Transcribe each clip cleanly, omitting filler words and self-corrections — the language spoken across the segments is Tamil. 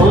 One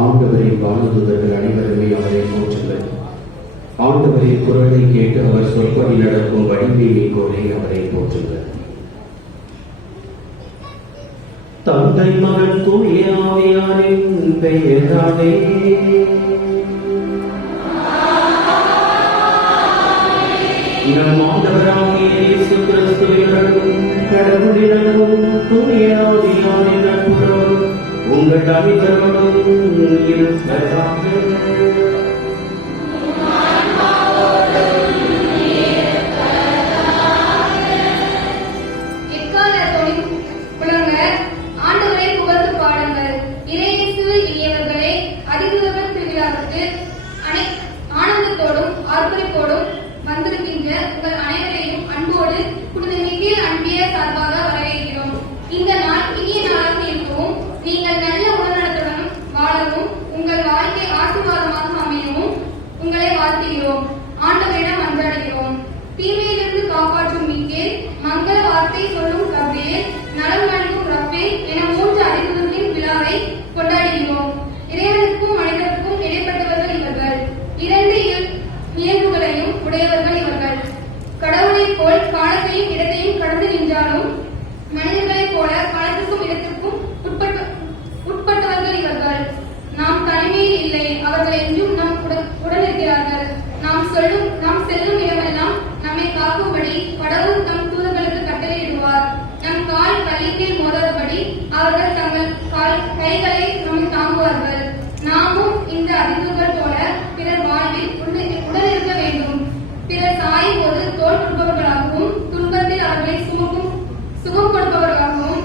ஆண்டவரின் வானதூதர்கள் அனைவருமே அவரை போற்றுங்கள். ஆண்டவரின் குரலை கேட்டு அவர் சொற்படி நடக்கும் வடிவேலை கோரை அவரை போற்றுங்கள். தந்தை மகன் தூய ஆவியாரின் பெயராலே நம் ஆண்டவராகிய இயேசு கிறிஸ்துவிடமும் கடவுளிடமும் தூய ஆவியாரின் நட்புறவும் உங்கள் அனைவரோடும் இருப்பதாக. ஆனந்தத்தோடும் ஆர்ப்பரிப்போடும் வந்திருக்கின்ற உங்கள் அனைவரையும் அன்போடு புனித மிக்கேல் அன்பிய சார்பாக வரவேற்கிறோம். இந்த நாள் இனிய நாளாக இருக்கவும், நீங்கள் நல்ல உடல்நலத்துடன் வாழவும், உங்கள் வாழ்க்கை ஆசீர்வாதமாக அமையவும் உங்களை வாழ்த்துகிறோம். ஆண்டவரிடம் மன்றாடுகிறோம். தீமையிலிருந்து காப்பாற்றும் மிக்கேல், மங்கள வார்த்தை சொல்லும் கப்ரியேல், நலம் நல்கும் ரஃபேல் என 3 அறிகுறிகளின் விழாவை கொண்டாடுகிறோம். இறைவனுக்கும் மனிதருக்கும் இடைப்பட்டவர்கள் இவர்கள். 2 இயல்புகளையும் உடையவர்கள் இவர்கள். கடவுளைப் போல் காலத்தையும் இடத்தையும் கடந்து நின்றாலும் மனிதர்களைப் போல காலத்துக்கும் இடத்திற்கும் உட்பட்டவர்கள் இவர்கள். நாம் தனிமையில் இல்லை, அவர்கள் என்றும் நம் உடனிருக்கிறார்கள். நாம் செல்லும் இடமெல்லாம் நம்மை காக்கும்படி கடவுள் தம் தூதர்களுக்கு கட்டளையிடுவார். நம் கால் கல்லில் மோதாதபடி அவர்கள் தங்கள் கைகளை நம்மை தாங்குவார்கள். நாமும் இந்த அறிவுகள் போல பிறர் வாழ்வில் உடனிருக்க வேண்டும். பிறர் சாயும் போது தோல் கொடுப்பவர்களாகவும், துன்பத்தில் அவர்களை சுகம் கொடுப்பவர்களாகவும்,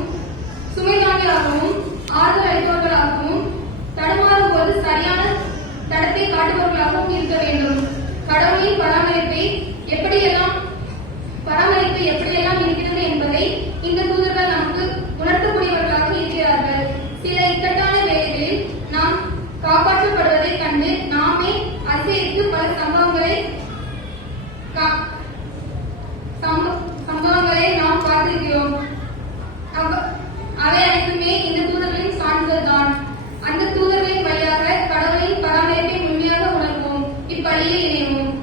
சுமைதாங்கிகளாகவும், ஆறுதல் அளிப்பவர்களாகவும், தடுமாறும் போது சரியான தடத்தை காட்டுபவர்களாகவும் இருக்க வேண்டும். கடவுளின் பராமரிப்பு எப்படியெல்லாம் இருக்கிறது என்பதை இந்த தூதர்கள் நமக்கு உணர்த்தக்கூடியவர்களாக இருக்கிறார்கள். சில இக்கட்டான வேளைகளில் நாம் காப்பாற்றப்படுவதைக் கண்டு நாமே அதிசயித்து பல சம்பவங்களை நாம் பார்த்திருக்கிறோம். அவை அனைத்துமே இந்த தூதர்களின் சான்றுகள் தான். அந்த தூதர்களின் வழியாக கடவுளின் பராமரிப்பை முழுமையாக உணர்வோம். இப்படியே இணைவோம்.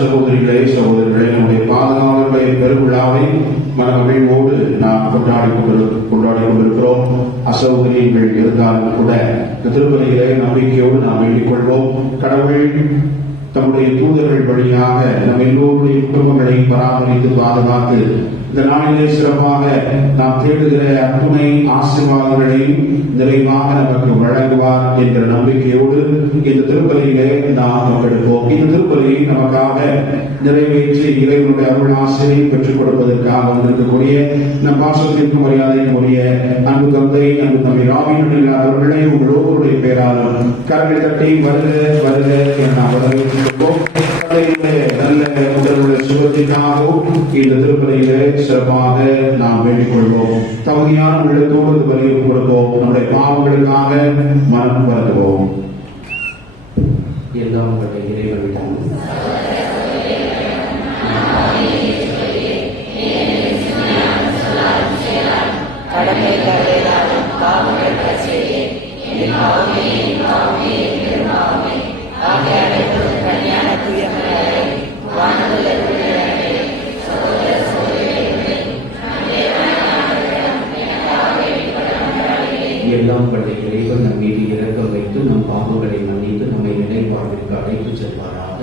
சகோதரிகளே சகோதரிகளே, நம்முடைய பாதுகாவலை பெருவிழாவை மனமகிழ்வோடு நாம் கொண்டாடி கொண்டிருக்கிறோம். அசௌகரியங்கள் இருந்தாலும் கூட திருப்பதியிலே நம்பிக்கையோடு நாம் வேண்டிக் கொள்வோம். கடவுள் தம்முடைய தூதர்கள் வழியாக நம் எல்லோருடைய குடும்பங்களை பராமரித்து பாதுகாத்து இந்த நாளிலே சிறப்பாக நாம் தேடுகிற அத்துணை ஆசீர்வாதங்களையும் நிறைவாக நமக்கு வழங்குவார் என்ற நம்பிக்கையோடு இந்த திருப்பலியிலே நாம் பங்கெடுப்போம். இந்த திருப்பலியை நமக்காக நிறைவேற்றி இறைவனுடைய அருள் ஆசிரியை பெற்றுக் கொடுப்பதற்காக வந்திருக்கக்கூடிய நம் பாசத்திற்கும் மரியாதைக்குரிய அன்பு தந்தை ராவினுடைய அவர்களை உங்களோருடைய பேராலும் கரங்களை தட்டி வருக வருக என நாம் வரவேற்கிறோம். நல்ல உடலுள்ள சுகத்திற்காகவும் இந்த திருப்பலியிலே சிறப்பாக நாம் வேண்டிக் கொள்வோம். தகுதியான உள்ளத்தோடு வலியை கொடுப்போம். நம்முடைய பாவங்களுக்காக மனம் வருத்துவோம். எல்லாம் உங்களுடைய இறைவனிடம் எல்லாம் பண்டைய இறைவன் நம் மீது இரக்கம் வைத்து நம் பாவங்களை மன்னித்து நம்மை நிலை வாழ்விற்கு அழைத்து செல்வாராக.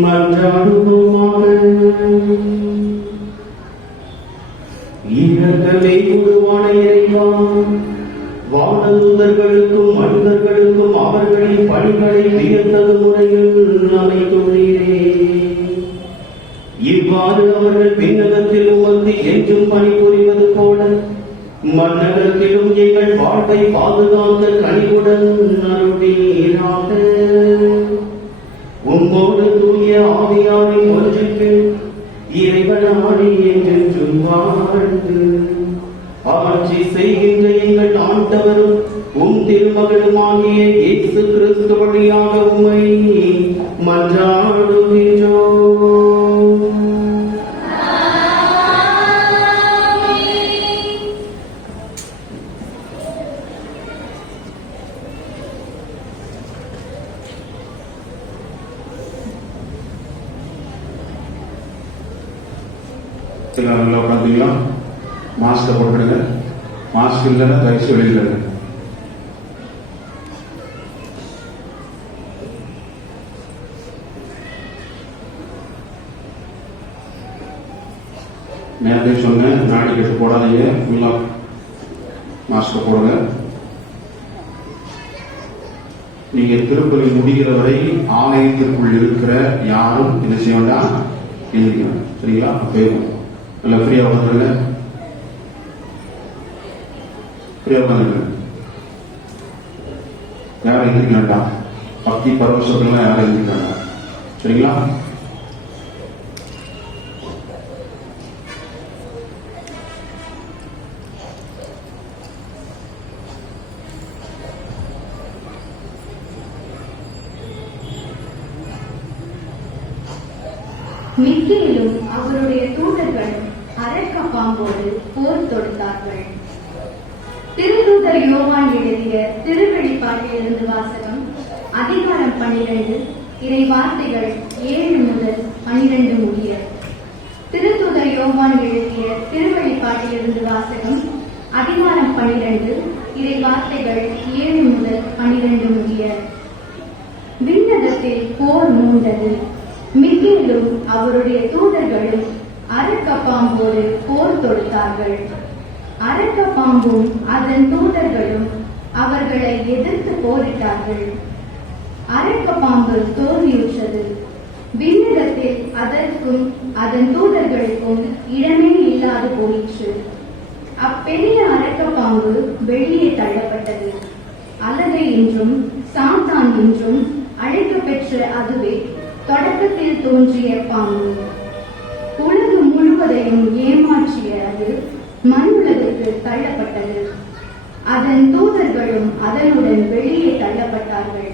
மன்றாடுவோமாக. இரக்கமே உருவான இறைவா, வானதூதர்களுக்கும் மனிதர்களுக்கும் அவர்களின் பணிகளை வியத்தகு முறையில் அமைத்துள்ளீரே. இவ்வாறு அவர்கள் விண்ணகத்தில் உமக்கு என்றும் பணிபுரிவது போல மன்னகத்திலும் எங்கள் வாழ்வை பாதுகாக்க கனிவுடன் அருள்வீராக. உம்மோடு தூய ஆவியாரின் ஒன்றுக்கு இறைவனாடி என்றென்றும் வாழ்ந்து ஆட்சி செய்கின்ற எங்கள் ஆண்டவரும் உம் திருமகனுமாகிய இயேசு கிறிஸ்து வழியாக உம்மை மன்றாடுகின்றோம். நல்லா உட்காந்துங்களா? மாஸ்கை போட்டுடுங்க. மாஸ்க் இல்லைன்னா தயவுசு வெளியில் நேரத்தை சொன்னேன். நாடி கட்டு போடாதீங்க. ஃபுல்லாக மாஸ்கை போடுங்க. நீங்க திருப்பலி முடிகிற வரை ஆலயத்திற்குள் இருக்கிற யாரும் என்ன செய்ய வேண்டாம், எழுதிக்கணும். சரிங்களா? போயிடும். நல்லா ஃப்ரீயா உட்காந்துருங்க. ஃப்ரீயா உட்காந்துருங்க. யாரும் எழுதிக்க வேண்டாம். பக்தி பரவசத்துலாம் யாரும் எழுதிக்க வேண்டாம். சரிங்களா? மிக்கேலும் அவருடைய தூதர்களும் அரக்க பாம்போடு போர் தொடுத்தார்கள். திருத்தூதர் யோவான் எழுதிய திருவெளிப்பாட்டிலிருந்து வாசகம். அதிகாரம் 12, இறை வார்த்தைகள் 7 முதல் 12 முடிய. திருத்தூதர் யோவான் எழுதிய திருவெளிப்பாட்டிலிருந்து வாசகம். அதிகாரம் 12, இறை வார்த்தைகள் 7 முதல் 12 முடிய. விண்ணகத்தில் போர் மூண்டது. மிக்கேலும் அவருடைய தூதர்களும் அரக்க பாம்போடு போர் தொடுத்தார்கள். அரக்க பாம்பும் அதன் தூதர்களும் அவர்களை எதிர்த்து போரிட்டார்கள். அரக்க பாம்பு தோல்வியுற்றது. விண்ணகத்தில் அதற்கும் அதன் தூதர்களுக்கும் இடமே இல்லாது போயிற்று. அப்பெரிய அரக்க பாம்பு வெளியே தள்ளப்பட்டது. அலகை என்றும் சாத்தான் என்றும் அழைக்கப்பெற்ற அதுவே தொடக்கத்தில் தோன்றிய பாம்பு. உலகம் முழுவதையும் ஏமாற்றிய அது மண்ணுலகுக்கு தள்ளப்பட்டது. அதன் தூதர்களும் அதனுடன் வெளியே தள்ளப்பட்டார்கள்.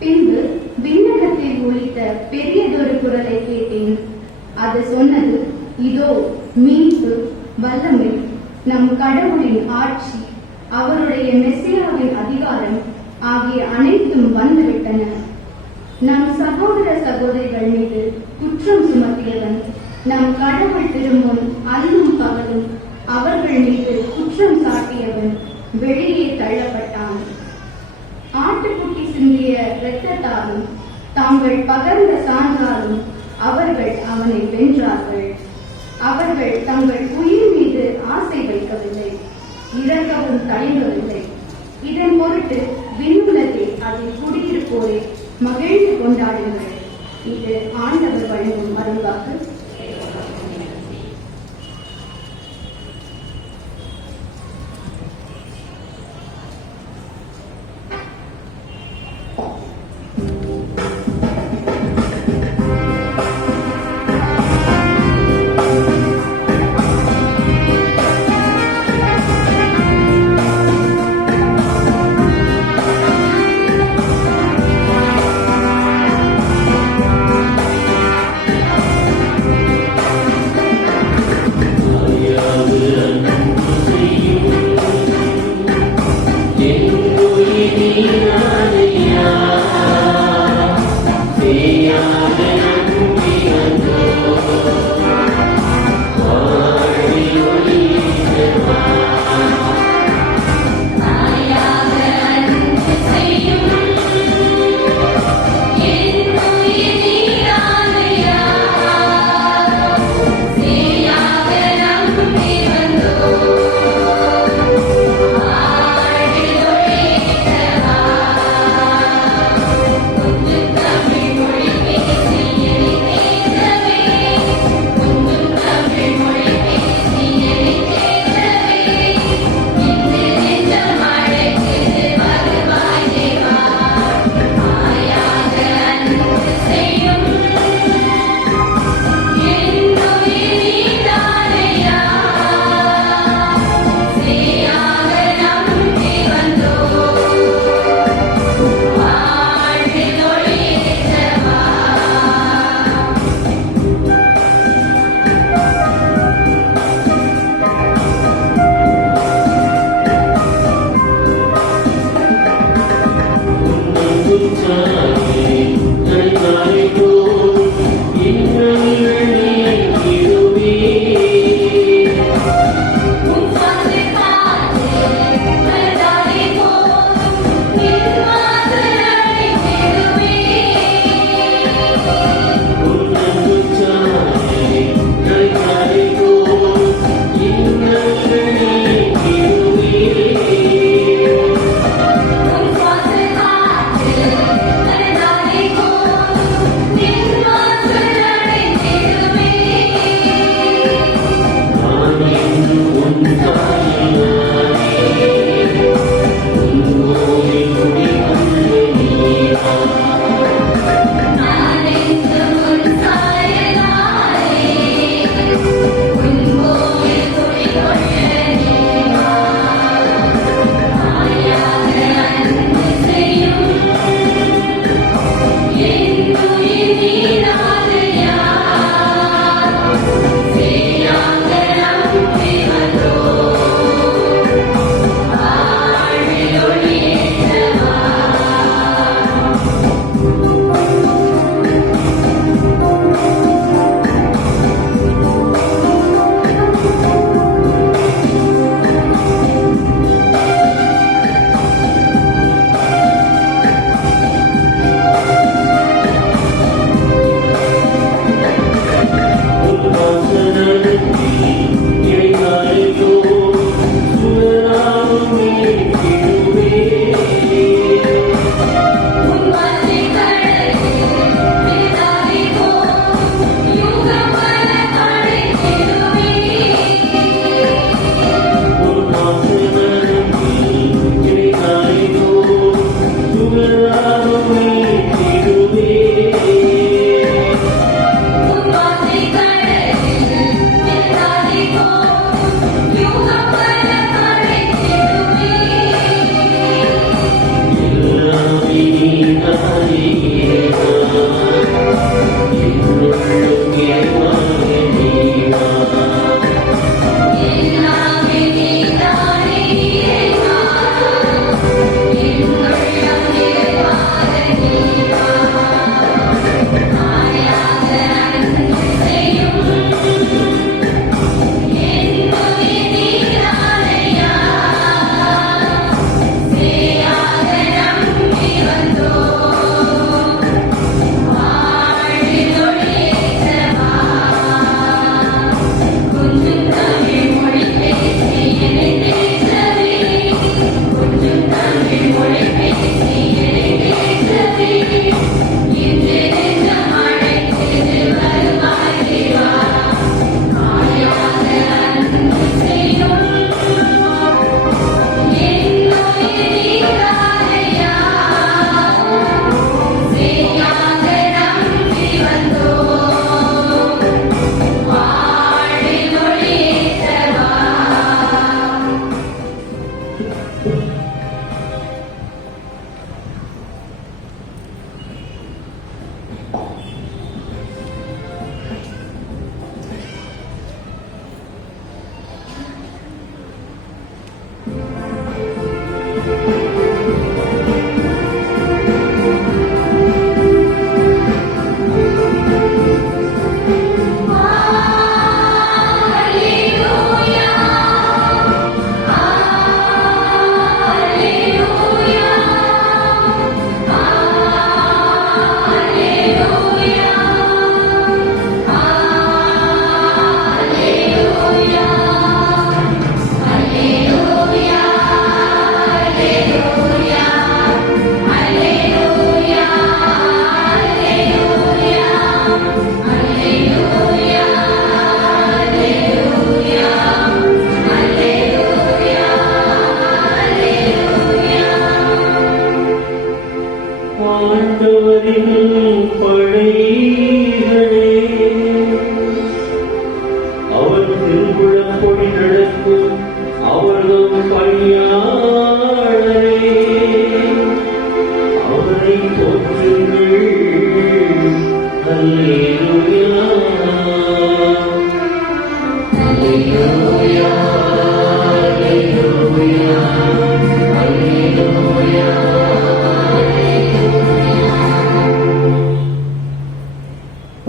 பின்பு விண்ணகத்தில் ஒலித்த பெரியதொரு குரலை கேட்டேன். அது சொன்னது, இதோ மீட்பு, வல்லமை, நம் கடவுளின் ஆட்சி, அவருடைய மெசியாவின் அதிகாரம் ஆகிய அனைத்தும் வந்துவிட்டன. நம் சகோதர சகோதரிகள் மீது குற்றம் சுமத்தியவன் நம் கடவுள் திரும்பும் அல்லும் பகலும் அவர்கள் மீது குற்றம் சாட்டியவன் வெளியே தள்ளப்பட்டான். ஆட்டுக்குட்டி சிந்திய இரத்தத்தாலும் தாங்கள் பகர்ந்த சான்றாலும் அவர்கள் அவனை வென்றார்கள். அவர்கள் தங்கள் உயிர் மீது ஆசை வைக்கவில்லை, இறக்கவும் தயங்கவில்லை. இதன் பொருட்டு விண்ணுலகில் அதில் குடியிருப்போரை மகிழ்ந்து கொண்டாடுங்கள். இது ஆண்டவர் வழங்கும் அருள்வாக்கு.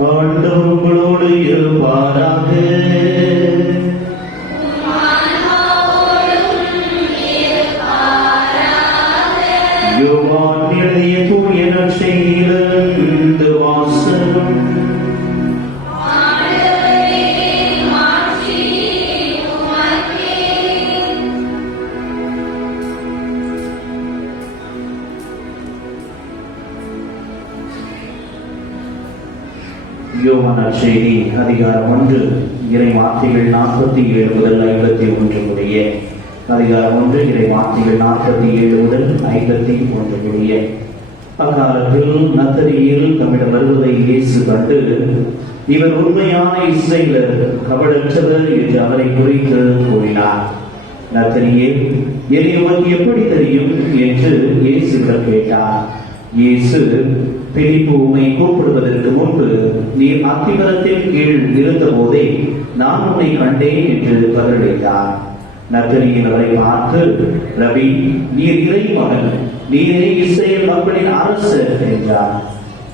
ஆண்டவர்களோடு இருப்பாராக. யோவான் எழுதிய தூய நற்செய்தியிலிருந்து வாசகம். யோவான் நற்செய்தி அதிகாரம் 1 இறை வார்த்தைகள் 47 முதல் 51 முடிய. அதிகாரம் 1 இறை வார்த்தைகள் 47 முதல் 51 முடிய. அக்காலத்தில் நத்தனியேல் தம்மிடம் வருவதை இயேசு கண்டு, இவர் உண்மையான இஸ்ரவேலர், கபடற்றவர் என்று அவரை குறித்து கூறினார். நத்தனியேல், என்னை உனக்கு எப்படி தெரியும் என்று இயேசுவிடம் கேட்டார். இயேசு, பிலிப்பு உம்மை கூப்பிடுவதற்கு முன்பு நீர் அத்திமரத்தின் கீழ் இருந்த போதே நான் உன்னை கண்டேன் என்று பதிலளித்தார். நத்தனியேல் அவரை பார்த்து, ரபி, நீர் இறை மகன், நீரே இஸ்ரவேல் மக்களின் அரசர் என்றார்.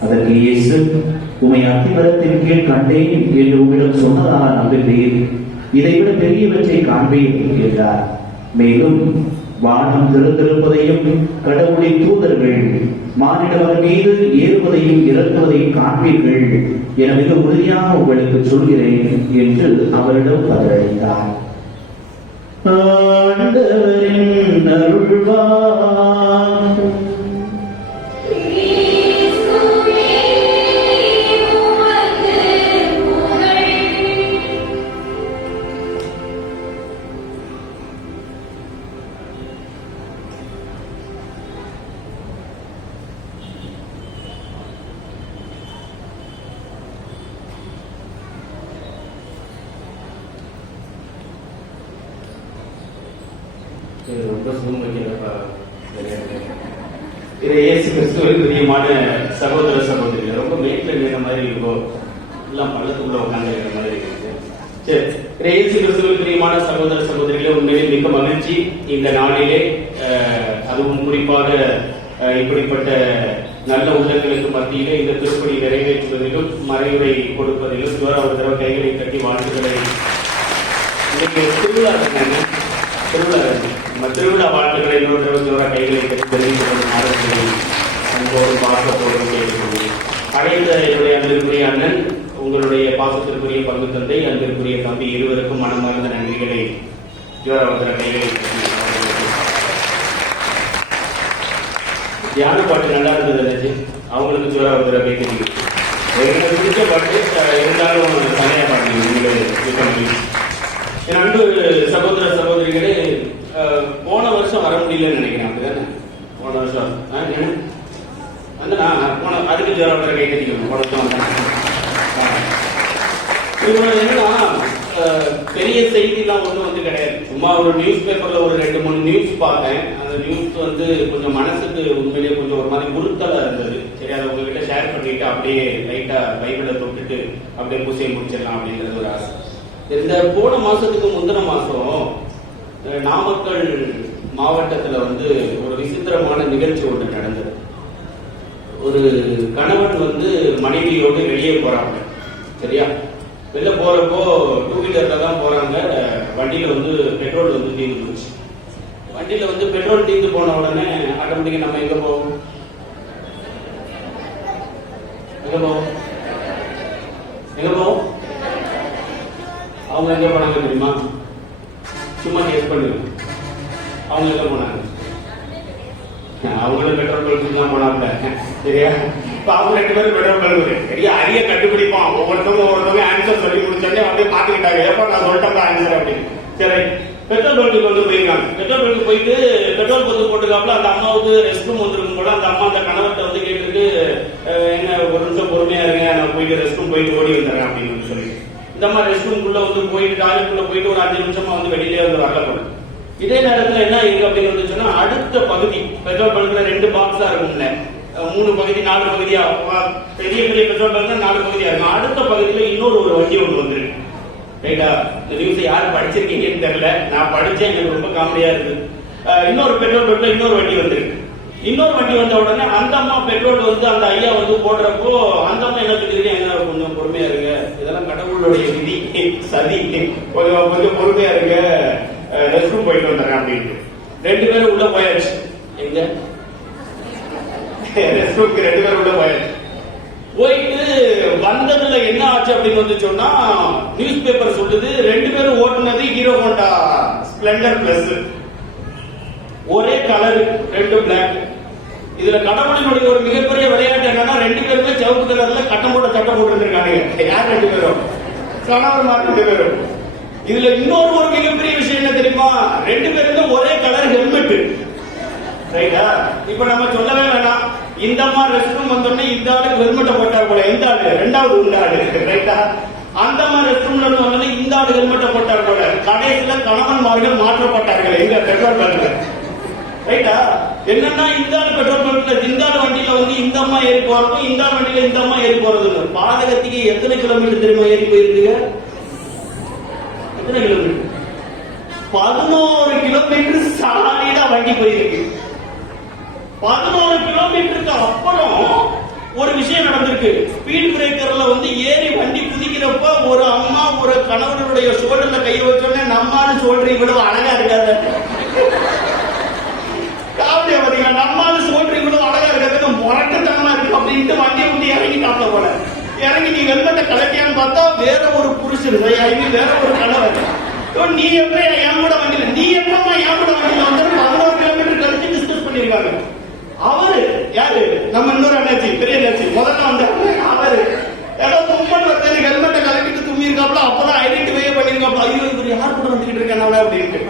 அதற்கு இயேசு, உம்மை அத்திமரத்தின் கீழ் கண்டேன் என்று உம்மிடம் சொன்னதாக நம்புகிறீர், இதைவிட பெரியவற்றை காண்பேன் என்றார். மேலும் வானம் திறந்திருப்பதையும் கடவுளின் தூதர்கள் மானிடவர் மீது ஏறுவதையும் இறக்குவதையும் காண்பீர்கள் என மிக உறுதியாக உங்களுக்கு சொல்கிறேன் என்று அவரிடம் பதிலளித்தார். ஆண்டவரின் அருள்வாக்கு. ரொம்ப சுமக்கிறப்பா இதை இயேசு கிறிஸ்துவின் பிரியமான சகோதர சகோதரிகள், ரொம்ப மேட்ல இருக்கிற மாதிரி இருக்கும், எல்லாம் பள்ளத்துக்குள்ள உட்கார்ந்து இருக்கிற மாதிரி இருக்கு. சரி, இயேசு கிறிஸ்துவின் பிரியமான சகோதர சகோதரிகளே, உண்மையிலே மிக மகிழ்ச்சி இந்த நாளிலே. அதுவும் குறிப்பாக இப்படிப்பட்ட நல்ல உள்ளங்களுக்கு மத்தியிலே இந்த திருப்பணி நிறைவேற்றுவதிலும் மறைவுரை கொடுப்பதிலும் ஒரு தடவை கைகளை தட்டி வாழ்த்துக்களை திருவிழா நம்ம திருவிழா வாழ்த்துக்களை இன்னொரு தடவை கைகளை தெரிவித்து அன்போடு பாசத்தோடு கேட்டுக்கொள்கிறேன். அடைந்த என்னுடைய அன்பிற்குரிய அண்ணன், உங்களுடைய பாசத்திற்குரிய பங்கு தந்தை, அன்பிற்குரிய தம்பி இருவருக்கும் மனமார்ந்த நன்றிகளை ஜோராவதர கைகளை. தியான பாட்டு நல்லா இருந்தது, அவங்களுக்கு ஜோராவதர கை தெரியும். எனக்கு பிடிச்ச பாட்டு இருந்தாலும் தனியா பாட்டு என் அன்பு சகோதர சகோதரிகளே, போன வருஷம் வர முடியலன்னு நினைக்கிறேன். அப்படிதானே? போன வருஷம் அதுக்கு ஜோராவதர கை தெரியும். போன வருஷம் என்னன்னா பெரிய செய்திலாம் ஒன்றும் வந்து கிடையாது. சும்மா ஒரு நியூஸ் பேப்பர்ல ஒரு 2-3 நியூஸ் பார்த்தேன். அந்த நியூஸ் வந்து கொஞ்சம் மனசுக்கு உண்மையிலேயே கொஞ்சம் ஒரு மாதிரி உறுத்தலா இருந்தது. சரி, அதை உங்ககிட்ட ஷேர் பண்ணிட்டு அப்படியே லைட்டா பைபிளை தொட்டுட்டு அப்படியே பூசையை முடிச்சிடலாம் அப்படிங்கிறது ஒரு ஆசை. இந்த போன மாசத்துக்கு முந்தின மாசம் நாமக்கல் மாவட்டத்துல வந்து ஒரு விசித்திரமான நிகழ்ச்சி ஒன்று நடந்தது. ஒரு கணவன் வந்து மனைவியோடு வெளியே போறாங்க. சரியா, வெளில போறப்போ 2 வீலர்ல தான் போறாங்க. வண்டியில வந்து பெட்ரோல் வந்து தீர்ந்து போச்சு. வண்டியில வந்து பெட்ரோல் தீர்ந்து போன உடனே ஆட்டோமேட்டிக்கா நம்ம எங்க போவோம்? அவங்க எங்க போனாங்க தெரியுமா? சும்மா கேஸ் பண்ணுங்க. அவங்க எங்க போனாங்க? அவங்களும் பெட்ரோல் பங்க் தான் போனாங்க. சரியா, இப்ப அவங்க 2 பேரும் பெட்ரோல் பங்க் சரியா அரிய கண்டுபிடிப்போம். ஒவ்வொருத்தவங்க ஆன்சர் சொல்லி முடிச்சோடனே அப்படியே பாத்துக்கிட்டாங்க. ஏப்பா நான் சொல்லிட்டேன் ஆன்சர் அப்படின்னு. சரி, பெட்ரோல் பங்க்கு வந்து போயிருக்காங்க. பெட்ரோல் பங்க் போயிட்டு பெட்ரோல் பங்கு போட்டுக்காப்புல அந்த அம்மாவுக்கு ரெஸ்ட் ரூம் வந்துருக்கும் போல அந்த அம்மா அந்த கணவர்கிட்ட வந்து கேட்டுருக்கு, என்ன ஒரு நிமிஷம் பொறுமையா இருங்க, நான் போயிட்டு ரெஸ்ட் ரூம் போயிட்டு ஓடி வந்துடுறேன் அப்படின்னு சொல்லி இந்த மாதிரி ரெஸ்ட் ரூம் குள்ள வந்து போயிட்டு டாய்லெட் போயிட்டு ஒரு 5 நிமிஷமா வந்து வெளியிலே வந்து வரல போல. இதே நேரத்துல என்ன இருக்கு அப்படின்னு வந்துச்சுன்னா, அடுத்த பகுதி பெட்ரோல் பங்க்ல 2 பாக்ஸா இருக்கும்ல, 3 பகுதி 4 பகுதியா, பெரிய பெரிய பெட்ரோல் பங்க்ல 4 பகுதியா இருக்கும். அடுத்த பகுதியில இன்னொரு ஒரு வண்டி ஒன்று வந்துருக்கு. ரைட்டா, இந்த நியூஸ் யாரு படிச்சிருக்கீங்கன்னு தெரியல, நான் படிச்சேன், எனக்கு ரொம்ப காமெடியா இருக்கு. இன்னொரு பெட்ரோல் பங்க்ல இன்னொரு வண்டி வந்துருக்கு. இன்னொரு வண்டி வந்த உடனே அந்த அம்மா பெட்ரோல் வந்து அந்த ஐயா வந்து போடுறப்போ அந்த அம்மா என்ன சொல்லிருக்கு, எங்க கொஞ்சம் பொறுமையா இருங்க, இதெல்லாம் கடவுளுடைய விதி சதி, கொஞ்சம் பொறுமையா இருங்க, ரெஸ்ட் ரூம் போயிட்டு வந்துடுறேன் அப்படின்ட்டு 2 பேரும் உள்ள போயாச்சு. எங்க ரெஸ்ட் ரூம்க்கு 2 பேரும் உள்ள போயாச்சு. போயிட்டு வந்ததுல என்ன ஆச்சு அப்படின்னு வந்து சொன்னா, நியூஸ் பேப்பர் சொல்லுது 2 பேரும் ஓட்டுனது ஹீரோ ஹோண்டா ஸ்பிளெண்டர் பிளஸ், ஒரே கலர் 2 பிளாக். இதுல கடவுளினுடைய ஒரு மிகப்பெரிய விளையாட்டு என்னன்னா, 2 பேருமே சிவப்பு கலர்ல கட்டம் போட்ட சட்டை போட்டு இருந்திருக்காங்க. யார் 2 பேரும்? கணவர் 2 பேரும். இதுல இன்னொரு ஒரு மிகப்பெரிய விஷயம் என்ன தெரியுமா, 2 பேருமே ஒரே கலர் ஹெல்மெட். ரைட்டா, இப்ப நம்ம சொல்லவே வேணாம், இந்த அம்மா ரெஸ்ட் ரூம் வந்தோடனே இந்த ஆளுக்கு ஹெல்மெட்டை போட்டார் போல, எந்த ஆளு? 2வது இந்த ஆளு. ரைட்டா, அந்த அம்மா ரெஸ்ட் ரூம்ல வந்தோடனே இந்த ஆளு ஹெல்மெட்டை போட்டார் போல. கடைசியில கணவன்மார்கள் மாற்றப்பட்டார்கள் எங்க பெட்ரோல் பங்க்ல. ரைட்டா, என்னன்னா இந்த ஆளு பெட்ரோல் பங்க்ல இந்த ஆளு வண்டியில வந்து இந்த அம்மா ஏறி போறதும் இந்த ஆள் வண்டியில இந்த அம்மா ஏறி போறதுன்னு பாதகத்துக்கு எத்தனை கிலோமீட்டர் தெரியுமா ஏறி போயிருக்குங்க? எத்தனை கிலோமீட்டர்? 11 கிலோமீட்டர் சாலிடா வண்டி போயிருக்கு. 11 கிலோமீட்டருக்கு அப்புறம் ஒரு விஷயம் நடந்திருக்கு. ஸ்பீட் பிரேக்கர்ல வந்து ஏறி வண்டி குதிக்கிறப்ப ஒரு அம்மா ஒரு கணவனுடைய ஷோல்டர்ல கையை வச்சோடனே நம்மால ஷோல்டர் இவ்வளவு அழகா இருக்காது. காவலியா பாத்தீங்களா, நம்மால ஷோல்டர் இவ்வளவு அழகா இருக்காது, முரட்டத்தனமா இருக்கு அப்படின்ட்டு வண்டியை வந்து இறங்கிட்டாப்ல போல. இறங்கி நீ ஹெல்மெட்டை கலட்டியான்னு பார்த்தா வேற ஒரு புருஷன், வேற ஒரு கணவர். நீ எப்ப என் கூட வண்டியில, நீ எப்பமா என் கூட வண்டியில வந்து 11 கிலோமீட்டர் கழிச்சு டிஸ்கஸ் பண்ணிருக்காங்க. அவரு யாரு? நம்ம இன்னொரு அண்ணாச்சி, பெரிய அண்ணாச்சி முதல்ல வந்த அவரு ஏதோ தும்மன் வந்து ஹெல்மெட்டை கலட்டிட்டு தும்மி இருக்காப்ல. அப்பதான் ஐடென்டிஃபை பண்ணிருக்காப்ல, ஐயோ இவர் யார் கூட வந்துகிட்டு இருக்காங்க அப்படின்ட்டு.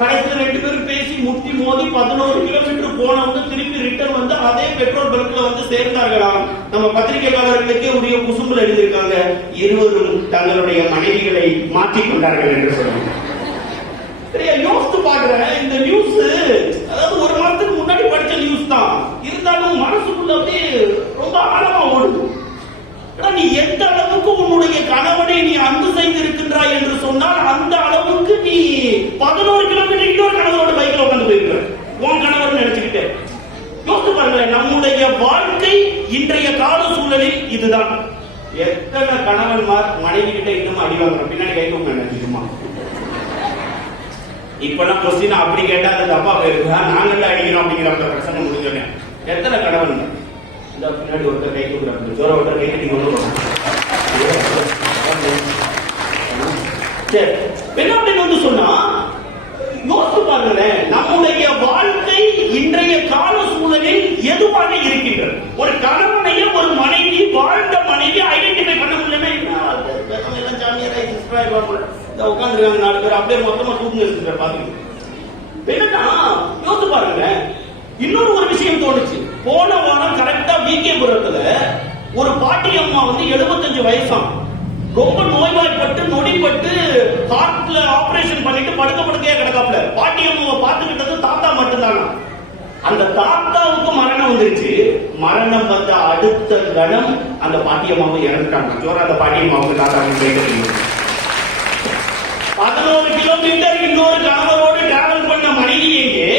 கடைசியில் 2 பேரும் பேசி முட்டி மோதி 11 கிலோமீட்டர் போனவங்க திருப்பி ரிட்டர்ன் வந்து அதே பெட்ரோல் பங்க்ல வந்து சேர்ந்தார்களாம். நம்ம பத்திரிகையாளர்களுக்கே உரிய குசும்பல் எழுதியிருக்காங்க, இருவரும் தங்களுடைய மனைவிகளை மாற்றிக் கொண்டார்கள் என்று சொல்லுவாங்க. சரியா, யோசித்து பாக்குறேன் இந்த நியூஸ், அதாவது 1 மாதத்துக்கு முன்னாடி படிச்ச நியூஸ் தான், இருந்தாலும் மனசுக்குள்ள அப்படியே ரொம்ப ஆழமா ஓடுது. நீ எந்த அளவுக்கு உன்னுடைய கணவனை நீ அன்பு செய்து இருக்கின்றாய் என்று சொன்னால் அந்த அளவுக்கு நீ 11 கிலோமீட்டர் இன்னொரு கணவரோட பைக்ல உட்காந்து போயிருக்க, உன் கணவர் நினைச்சுக்கிட்டு. யோசித்து பாருங்களேன், நம்முடைய வாழ்க்கை இன்றைய கால சூழலில் இதுதான். எத்தனை கணவன்மார் மனைவி கிட்ட இன்னும் அடி வாங்குறோம், பின்னாடி கை தூங்க நினைச்சுக்குமா? இப்பெல்லாம் கொஸ்டின் அப்படி கேட்டா அது தப்பா போயிருக்கா, நாங்கள்ல அடிக்கிறோம் அப்படிங்கிற பிரச்சனை முடிஞ்சோன்னே எத்தனை கணவன் இந்த பின்னாடி ஒருத்தர் கை தூக்குறாங்க, ஜோர ஒருத்தர் கை கட்டி கொண்டு சரி என்ன அப்படின்னு வந்து சொன்னா, யோசித்து பாருங்களேன், நம்முடைய வாழ்க்கை இன்றைய கால சூழலில் எதுவாக இருக்கின்றது? ஒரு கணவனைய ஒரு மனைவி, வாழ்ந்த மனைவி ஐடென்டிஃபை பண்ண முடியலன்னா உட்காந்துருக்காங்க 4 பேர் அப்படியே மொத்தமா தூக்குங்க பாத்துங்க. என்னன்னா யோசித்து பாருங்க, இன்னொரு ஒரு விஷயம் தோணுச்சு. போன வாரம் கரெக்டா விகேபுரத்துல ஒரு பாட்டி அம்மா வந்து 75 வயசாம். ரொம்ப நோய்வாய்ப்பட்டு நொடிப்பட்டு ஹார்ட்ல ஆபரேஷன் பண்ணிட்டு படுக்கையா கிடக்காப்ல. பாட்டியம்மாவை பார்த்துக்கிட்டது தாத்தா மட்டும்தானா. அந்த தாத்தாவுக்கு மரணம் வந்துருச்சு. மரணம் வந்த அடுத்த கணம் அந்த பாட்டியம்மாவை இறந்துட்டாங்க. ஜோரா அந்த பாட்டியம்மாவுக்கு தாத்தாவுக்கு போயிட்டு 11 கிலோமீட்டர் இன்னொரு கணவரோடு டிராவல் பண்ண மனைவி எங்கே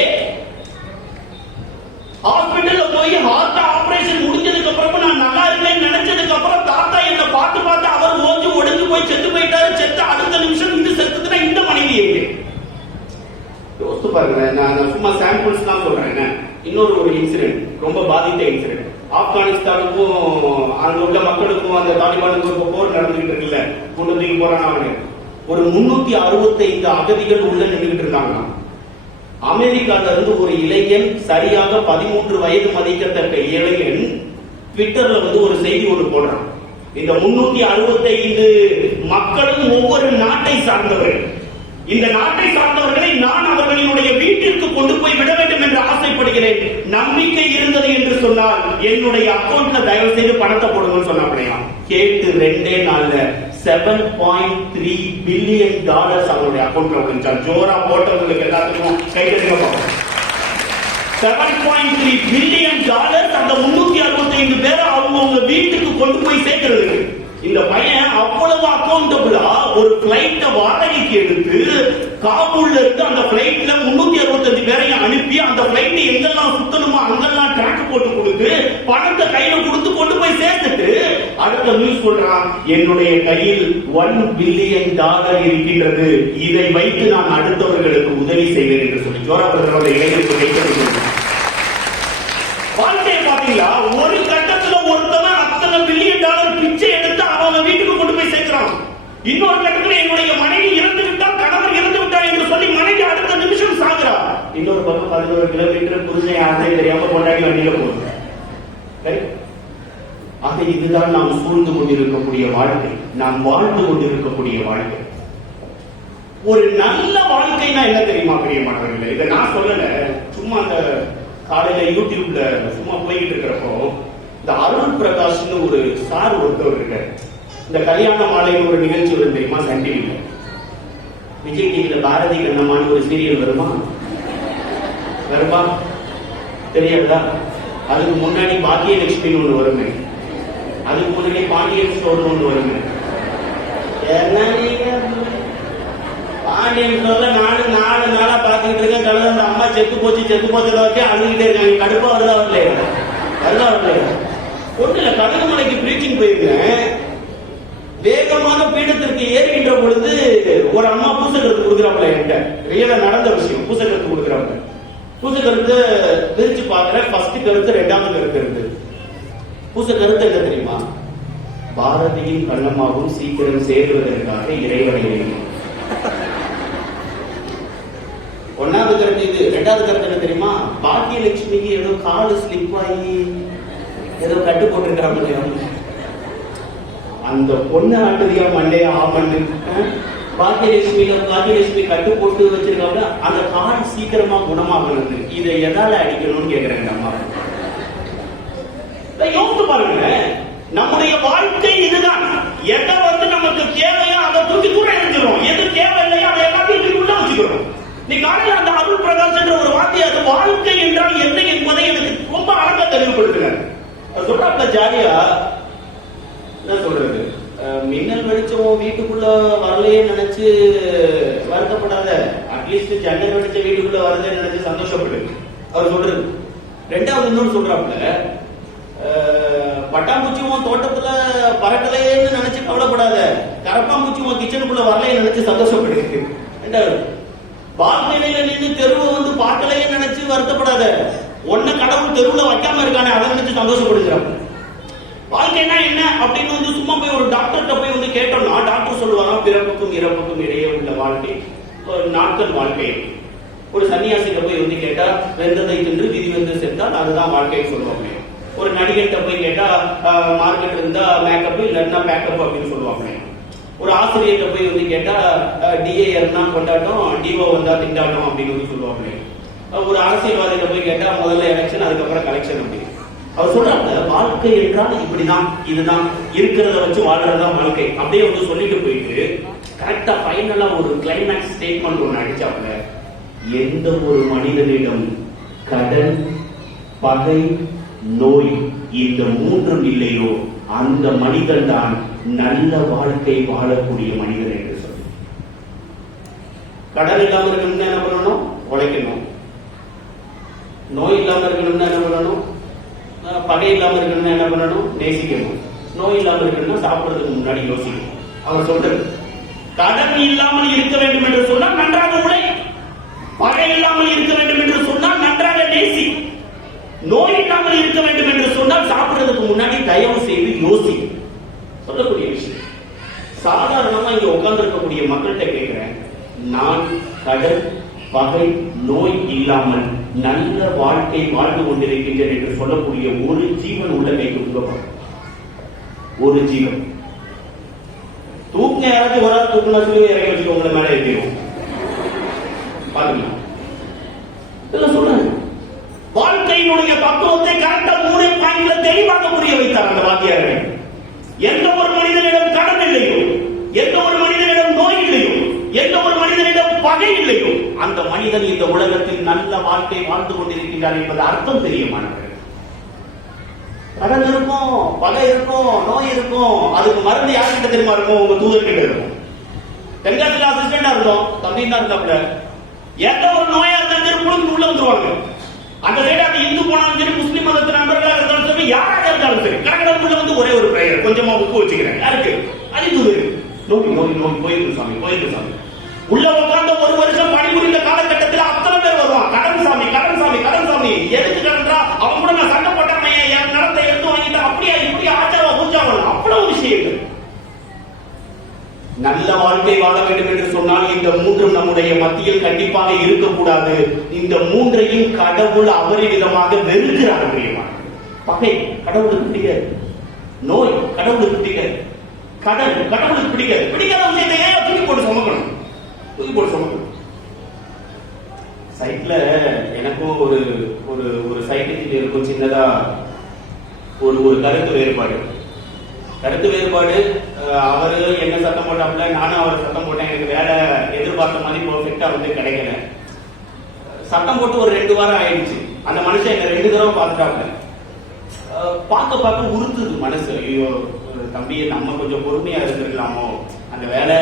ஹாஸ்பிட்டல்ல போய் ஹார்ட் ஆபரேஷன் முடிஞ்சதுக்கு அப்புறம் நான் நல்லா இருக்கேன்னு நினைச்சதுக்கு அப்புறம் தாத்தா என்ன பார்த்து அவர் ஓஞ்சு ஒடுங்கி போய் செத்து போயிட்டாரு. செத்து அடுத்த நிமிஷம் இது செத்துனா இந்த மனைவி எங்கே? யோசித்து பாருங்க. நான் சும்மா சாம்பிள்ஸ் தான் சொல்றேன். இன்னொரு இன்சிடென்ட், ரொம்ப பாதித்த இன்சிடென்ட். ஆப்கானிஸ்தானுக்கும் அங்க உள்ள மக்களுக்கும் அந்த தாலிபானுக்கும் போர் நடந்துகிட்டு இருக்குல்ல, கொண்டு தூக்கி போறாங்க. ஒரு 365 அகதிகள் உள்ள நின்றுகிட்டு இருக்காங்க. அமெரிக்கால இருந்து ஒரு இளைஞன், சரியாக 13 வயது மதிக்கத்தக்க இளைஞன், ட்விட்டர்ல ஒரு செய்தி ஒன்று போடுறான். இந்த 365 மக்களும் ஒவ்வொரு நாட்டை சார்ந்தவர்கள். இந்த நாட்டை சார்ந்தவர்களை நான் அவர்களினுடைய வீட்டிற்கு கொண்டு போய் விட வேண்டும் என்று ஆசைப்படுகிறேன். நம்பிக்கை இருந்தது என்று சொன்னால் என்னுடைய அக்கௌண்ட்ல தயவு செய்து பணத்தை போடுங்கன்னு சொன்னாப்படையா. கேட்டு 2 நாள்ல $7.3 பில்லியன் அவருடைய அக்கௌண்ட்ல விழுந்தா. ஜோரா போட்டவங்களுக்கு எல்லாத்துக்கும் கைதட்டுங்க பார்ப்போம். $7.3 பில்லியன் அந்த 365 பேரை அவங்க வீட்டுக்கு கொண்டு போய் சேர்க்கிறது. இந்த பையன் அவ்வளவு அக்கௌண்டபிளா ஒரு பிளைட்ட வாடகைக்கு எடுத்து காபூல்ல இருந்து அந்த பிளைட்ல 365 பேரையும் அனுப்பி அந்த பிளைட் எங்கெல்லாம் சுத்தணுமோ அங்கெல்லாம் ட்ராக் போட்டு கொடுத்து பணத்தை கையில கொடுத்து கொண்டு போய் சேர்த்துட்டு அடுத்த நியூஸ் சொல்றான், என்னுடைய கையில் $1 பில்லியன் இருக்கின்றது, இதை வைத்து நான் அடுத்தவர்களுக்கு உதவி செய்வேன் என்று சொல்லி ஜோராபுரத்தில் இளைஞருக்கு வைத்து வாழ்க்கையை பாத்தீங்களா? ஒரு கட்டத்துல ஒருத்தவன் அத்தனை $1 பில்லியன் பிச்சை எடுத்து அவங்க வீட்டுக்கு கொண்டு போய் சேர்க்கிறான். இன்னொரு கட்டத்துல என்னுடைய மனைவி இறந்து விட்டால், கணவர் இறந்து விட்டார் என்று சொல்லி மனைவி அடுத்த நிமிஷம் சாகுறா. இன்னொரு பக்கம் 11 கிலோமீட்டர் புருஷன் யாருமே தெரியாம கொண்டாடி வண்டியில போகுது. ஆக இதுதான் நாம் சூழ்ந்து கொண்டிருக்கக்கூடிய வாழ்க்கை, நாம் வாழ்ந்து கொண்டிருக்கக்கூடிய வாழ்க்கை. ஒரு நல்ல வாழ்க்கைனா என்ன தெரியுமா பிரியமானவர்களே? இதை நான் சொல்லல, சும்மா அந்த காலையில யூடியூப்ல சும்மா போய்கிட்டு இருக்கிறப்போ இந்த அருள் பிரகாஷ்னு ஒரு சார் ஒருத்தவர் இருக்காரு. இந்த கல்யாண மாலைன்னு ஒரு நிகழ்ச்சி வரும் தெரியுமா சன் டிவில? விஜய் டிவில பாரதி கண்ணம்மான்னு ஒரு சீரியல் வருமா? தெரியாதா? அதுக்கு முன்னாடி பாக்கியலட்சுமின்னு ஒண்ணு வருமே, அதுக்கு முன்னாடி பாண்டியன் ஸ்டோர்னு ஒண்ணு வருமே. பாண்டியன் ஸ்டோர்ல நானும் 4 நாளா பாத்துக்கிட்டு இருக்கேன். கழுத அந்த அம்மா செத்து போச்சதை வச்சு அழுதுகிட்டே இருக்காங்க. கடுப்பா வருதா வரலையா? ஒண்ணு இல்ல, கழுகுமலைக்கு பிரீச்சிங் போயிருக்கேன். வேகமான பீடத்திற்கு ஏறுகின்ற பொழுது ஒரு அம்மா பூசக்கருத்து கொடுக்குறாப்ல. என்கிட்ட ரியலா நடந்த விஷயம். பூசக்கருத்து கொடுக்குறாங்க. பூசக்கருத்து பிரிச்சு பாக்குறேன். ஃபர்ஸ்ட் கருத்து, 2வது கருத்து இருக்கு. பூசக்கருத்து என்ன தெரியுமா? பாரதியும் கண்ணம்மாவும் சீக்கிரம் சேருவதற்காக இறைவனை 1வது கருத்து இது. 2வது கருத்து என்ன தெரியுமா? பாக்கியலட்சுமிக்கு ஏதோ காலு ஸ்லிப் ஆகி ஏதோ கட்டு போட்டிருக்கிறாங்க. அந்த பொண்ணு ஆட்டுதியா மண்டே ஆமண்டு பாக்கியலட்சுமி கட்டு போட்டு வச்சிருக்காங்க. அந்த கால் சீக்கிரமா குணமாகணும். இதை எதால அடிக்கணும்னு கேக்குறாங்க அம்மா. யோசித்து பாருங்க, நம்முடைய வாழ்க்கை இதுதான். எதை நமக்கு தேவையோ அதை தூக்கி கூட எரிஞ்சிடும். எது தேவை இல்லையோ அதை எல்லாத்தையும் உள்ள வச்சுக்கிறோம். நீ காலையில் அந்த அருள் பிரகாஷ் என்ற ஒரு வார்த்தை, அது வாழ்க்கை என்றால் என்ன என்பதை எனக்கு ரொம்ப அழகா தெளிவுபடுத்துறாரு. சொல்றாப்ல ஜாலியா என்ன சொல்றது, மின்னல் வெளிச்சம் வீட்டுக்குள்ள வரலையே நினைச்சு வருத்தப்படாத, அட்லீஸ்ட் ஜன்னல் வெளிச்ச வீட்டுக்குள்ள வரதே நினைச்சு சந்தோஷப்படு அவர் சொல்றது. 2வது இன்னொன்னு சொல்றாப்ல, பட்டாம்பூச்சி உன் தோட்டத்துல பறக்கலையேன்னு நினைச்சு கவலைப்படாத, கரப்பாம்பூச்சி உன் கிச்சனுக்குள்ள வரலையே நினைச்சு சந்தோஷப்படு. 2வது, வாழ்க்கையில நின்று தெருவை பார்க்கலையே நினைச்சு வருத்தப்படாத, ஒன்ன கடவுள் தெருவுல வைக்காம இருக்கானே அதை நினைச்சு சந்தோஷப்படுகிறாங்க. வாழ்க்கைனா என்ன அப்படின்னு சும்மா போய் ஒரு டாக்டர்கிட்ட போய் கேட்டோம்னா டாக்டர் சொல்லுவாங்க, பிறப்புக்கும் இறப்புக்கும் இடையே உள்ள வாழ்க்கை நாட்கள் வாழ்க்கை. ஒரு சன்னியாசிட்ட போய் கேட்டா வெந்ததை தின்று விதி வந்து சென்றால் அதுதான் வாழ்க்கைன்னு சொல்லுவாங்க. ஒரு நடிகர்கிட்ட போய் கேட்டா மார்க்கெட் இருந்தா மேக்கப் இல்லைன்னா பேக்கப் அப்படின்னு சொல்லுவாங்க. ஒரு ஆசிரியர்கிட்ட போய் கேட்டா டிஏஆர்னா கொண்டாட்டம், டிஓ வந்தா திண்டாட்டம் அப்படின்னு சொல்லுவாங்க. ஒரு அரசியல்வாதிகிட்ட போய் கேட்டா முதல்ல எலெக்ஷன் அதுக்கப்புறம் கலெக்ஷன் அப்படின்னு. அவர் சொல்றாங்க வாழ்க்கை என்றால் இப்படிதான், இதுதான், இருக்கிறத வச்சு வாழ்றதுதான் வாழ்க்கை அப்படியே வந்து சொல்லிட்டு போயிட்டு கரெக்டா ஃபைனலா ஒரு கிளைமேக்ஸ் ஸ்டேட்மெண்ட் ஒண்ணு அடிச்சாங்க. எந்த ஒரு மனிதனிடம் கடன், பகை, நோய் இந்த மூன்றும் இல்லையோ அந்த மனிதன் தான் நல்ல வாழ்க்கை வாழக்கூடிய மனிதன் என்று சொல்லி. கடன் இல்லாம இருக்கணும்னா என்ன பண்ணணும்? உழைக்கணும். நோய் இல்லாம இருக்கணும்னா என்ன பண்ணணும்? பகை இல்லாம இருக்கணும்னா என்ன பண்ணணும்? நேசிக்கணும். நோய் இல்லாம இருக்கணும்னா சாப்பிடுறதுக்கு முன்னாடி யோசிக்கணும். அவர் சொல்றது கடன் இல்லாமல் இருக்க வேண்டும் என்று சொன்னால் நன்றாக உழை, பகை இல்லாமல் இருக்க வேண்டும் என்று சொன்னால் நன்றாக நேசி, நோய் இல்லாமல் இருக்க வேண்டும் என்று சொன்னால் சாப்பிடுறதுக்கு முன்னாடி தயவு செய்து யோசி. சொல்லக்கூடிய விஷயம். சாதாரணமா இங்க உட்கார்ந்து இருக்கக்கூடிய மக்கள்கிட்ட கேட்கிறேன், நான் கடன், பகை, நோய் இல்லாமல் நல்ல வாழ்க்கை வாழ்ந்து கொண்டிருக்கின்றேன் என்று சொல்லக்கூடிய ஒரு ஜீவன் உள்ள கைக்கு உங்க ஒரு ஜீவன் தூக்க யாராச்சும் ஒரு ஆள் தூக்குனா சொல்லி இறங்கி வச்சுக்கோ, உங்களை மேலே ஏற்றிடுவோம். பாருங்க இதெல்லாம் சொல்றாங்க. வாழ்க்கையினுடைய தத்துவத்தை கரெக்டா 3 பாயிண்ட்ல தெளிவாக புரிய வைத்தார் அந்த வாத்தியார்கள். எந்த ஒரு மனிதனிடம் கடன் இல்லையோ, எந்த ஒரு மனிதனிடம் நோய் இல்லையோ, எந்த ஒரு மனிதனிடம் பகை இல்லையோ அந்த மனிதன் இந்த உலகத்தில் நல்ல வாழ்க்கை வாழ்ந்து கொண்டிருக்கின்றார் என்பது அர்த்தம் தெரியுமானவர்கள். கடன் இருக்கும், பகை இருக்கும், நோய் இருக்கும், அதுக்கு மருந்து யார்கிட்ட தெரியுமா இருக்கும்? உங்க தூதர்கிட்ட இருக்கும். தென்காசியில் அசிஸ்டண்டா இருக்கும், தம்பி தான் இருந்தாப்புல. எந்த ஒரு நோயா இருந்தாலும் குழுந்து உள்ள வந்துருவாங்க. அந்த சைடு அது இந்து போனாலும் சரி, முஸ்லீம் மதத்து நண்பர்களா இருந்தாலும் சரி, யாராக இருந்தாலும் சரி, கடற்கடவுக்குள்ள வந்து ஒரே ஒரு பிரேயர் கொஞ்சமா உப்பு வச்சுக்கிறேன். யாருக்கு? அது தூதர். நோய் நோய் நோய் போயிருக்கு சாமி, போயிருக்கு சாமி. உள்ள உட்கார்ந்த 1 வருஷம் பணிபுரிந்த காலகட்டத்தில் அத்தனை பேர் வருவான். கடன் சாமி, கடன் சாமி, கடன் சாமி. எதுக்கு கடன்றா? அவன் கூட நான் சண்டை போட்டேன், என் நடத்தை எடுத்து வாங்கிட்டேன், அப்படியா இப்படி ஆச்சாரா பூஜாவல், அவ்வளவு விஷயங்கள். நல்ல வாழ்க்கை வாழ வேண்டும் என்று சொன்னால் இந்த 3 நம்முடைய மத்தியில் கண்டிப்பாக இருக்கக்கூடாது. இந்த 3ஐயும் கடவுள் அபரிவிதமாக வெறுக்கிறார். பகை கடவுளுக்கு பிடிக்காது, நோய் கடவுளுக்கு பிடிக்காது, கடன் கடவுளுக்கு பிடிக்காது. பிடிக்காத விஷயத்தை ஏன் தூக்கி போட்டு சுமக்கணும்? தூக்கி போட்டு சுமக்கணும். சைட்ல எனக்கும் ஒரு ஒரு ஒரு சைக்கிள் இருக்கும் சின்னதா ஒரு கருத்து வேறுபாடு. அவரு என்ன சத்தம் போட்டாப்புல, நானும் அவர் சத்தம் போட்டேன். எனக்கு வேலை எதிர்பார்த்த மாதிரி பெர்ஃபெக்டா வந்து கிடைக்கல. சத்தம் போட்டு ஒரு 2 வாரம் ஆயிடுச்சு. அந்த மனுஷன் என்ன 2 தடவை பார்த்துட்டாப்புல. பார்க்க உறுத்துது மனசு. ஐயோ தம்பி, நம்ம கொஞ்சம் பொறுமையா இருந்திருக்கலாமோ, அந்த வேலை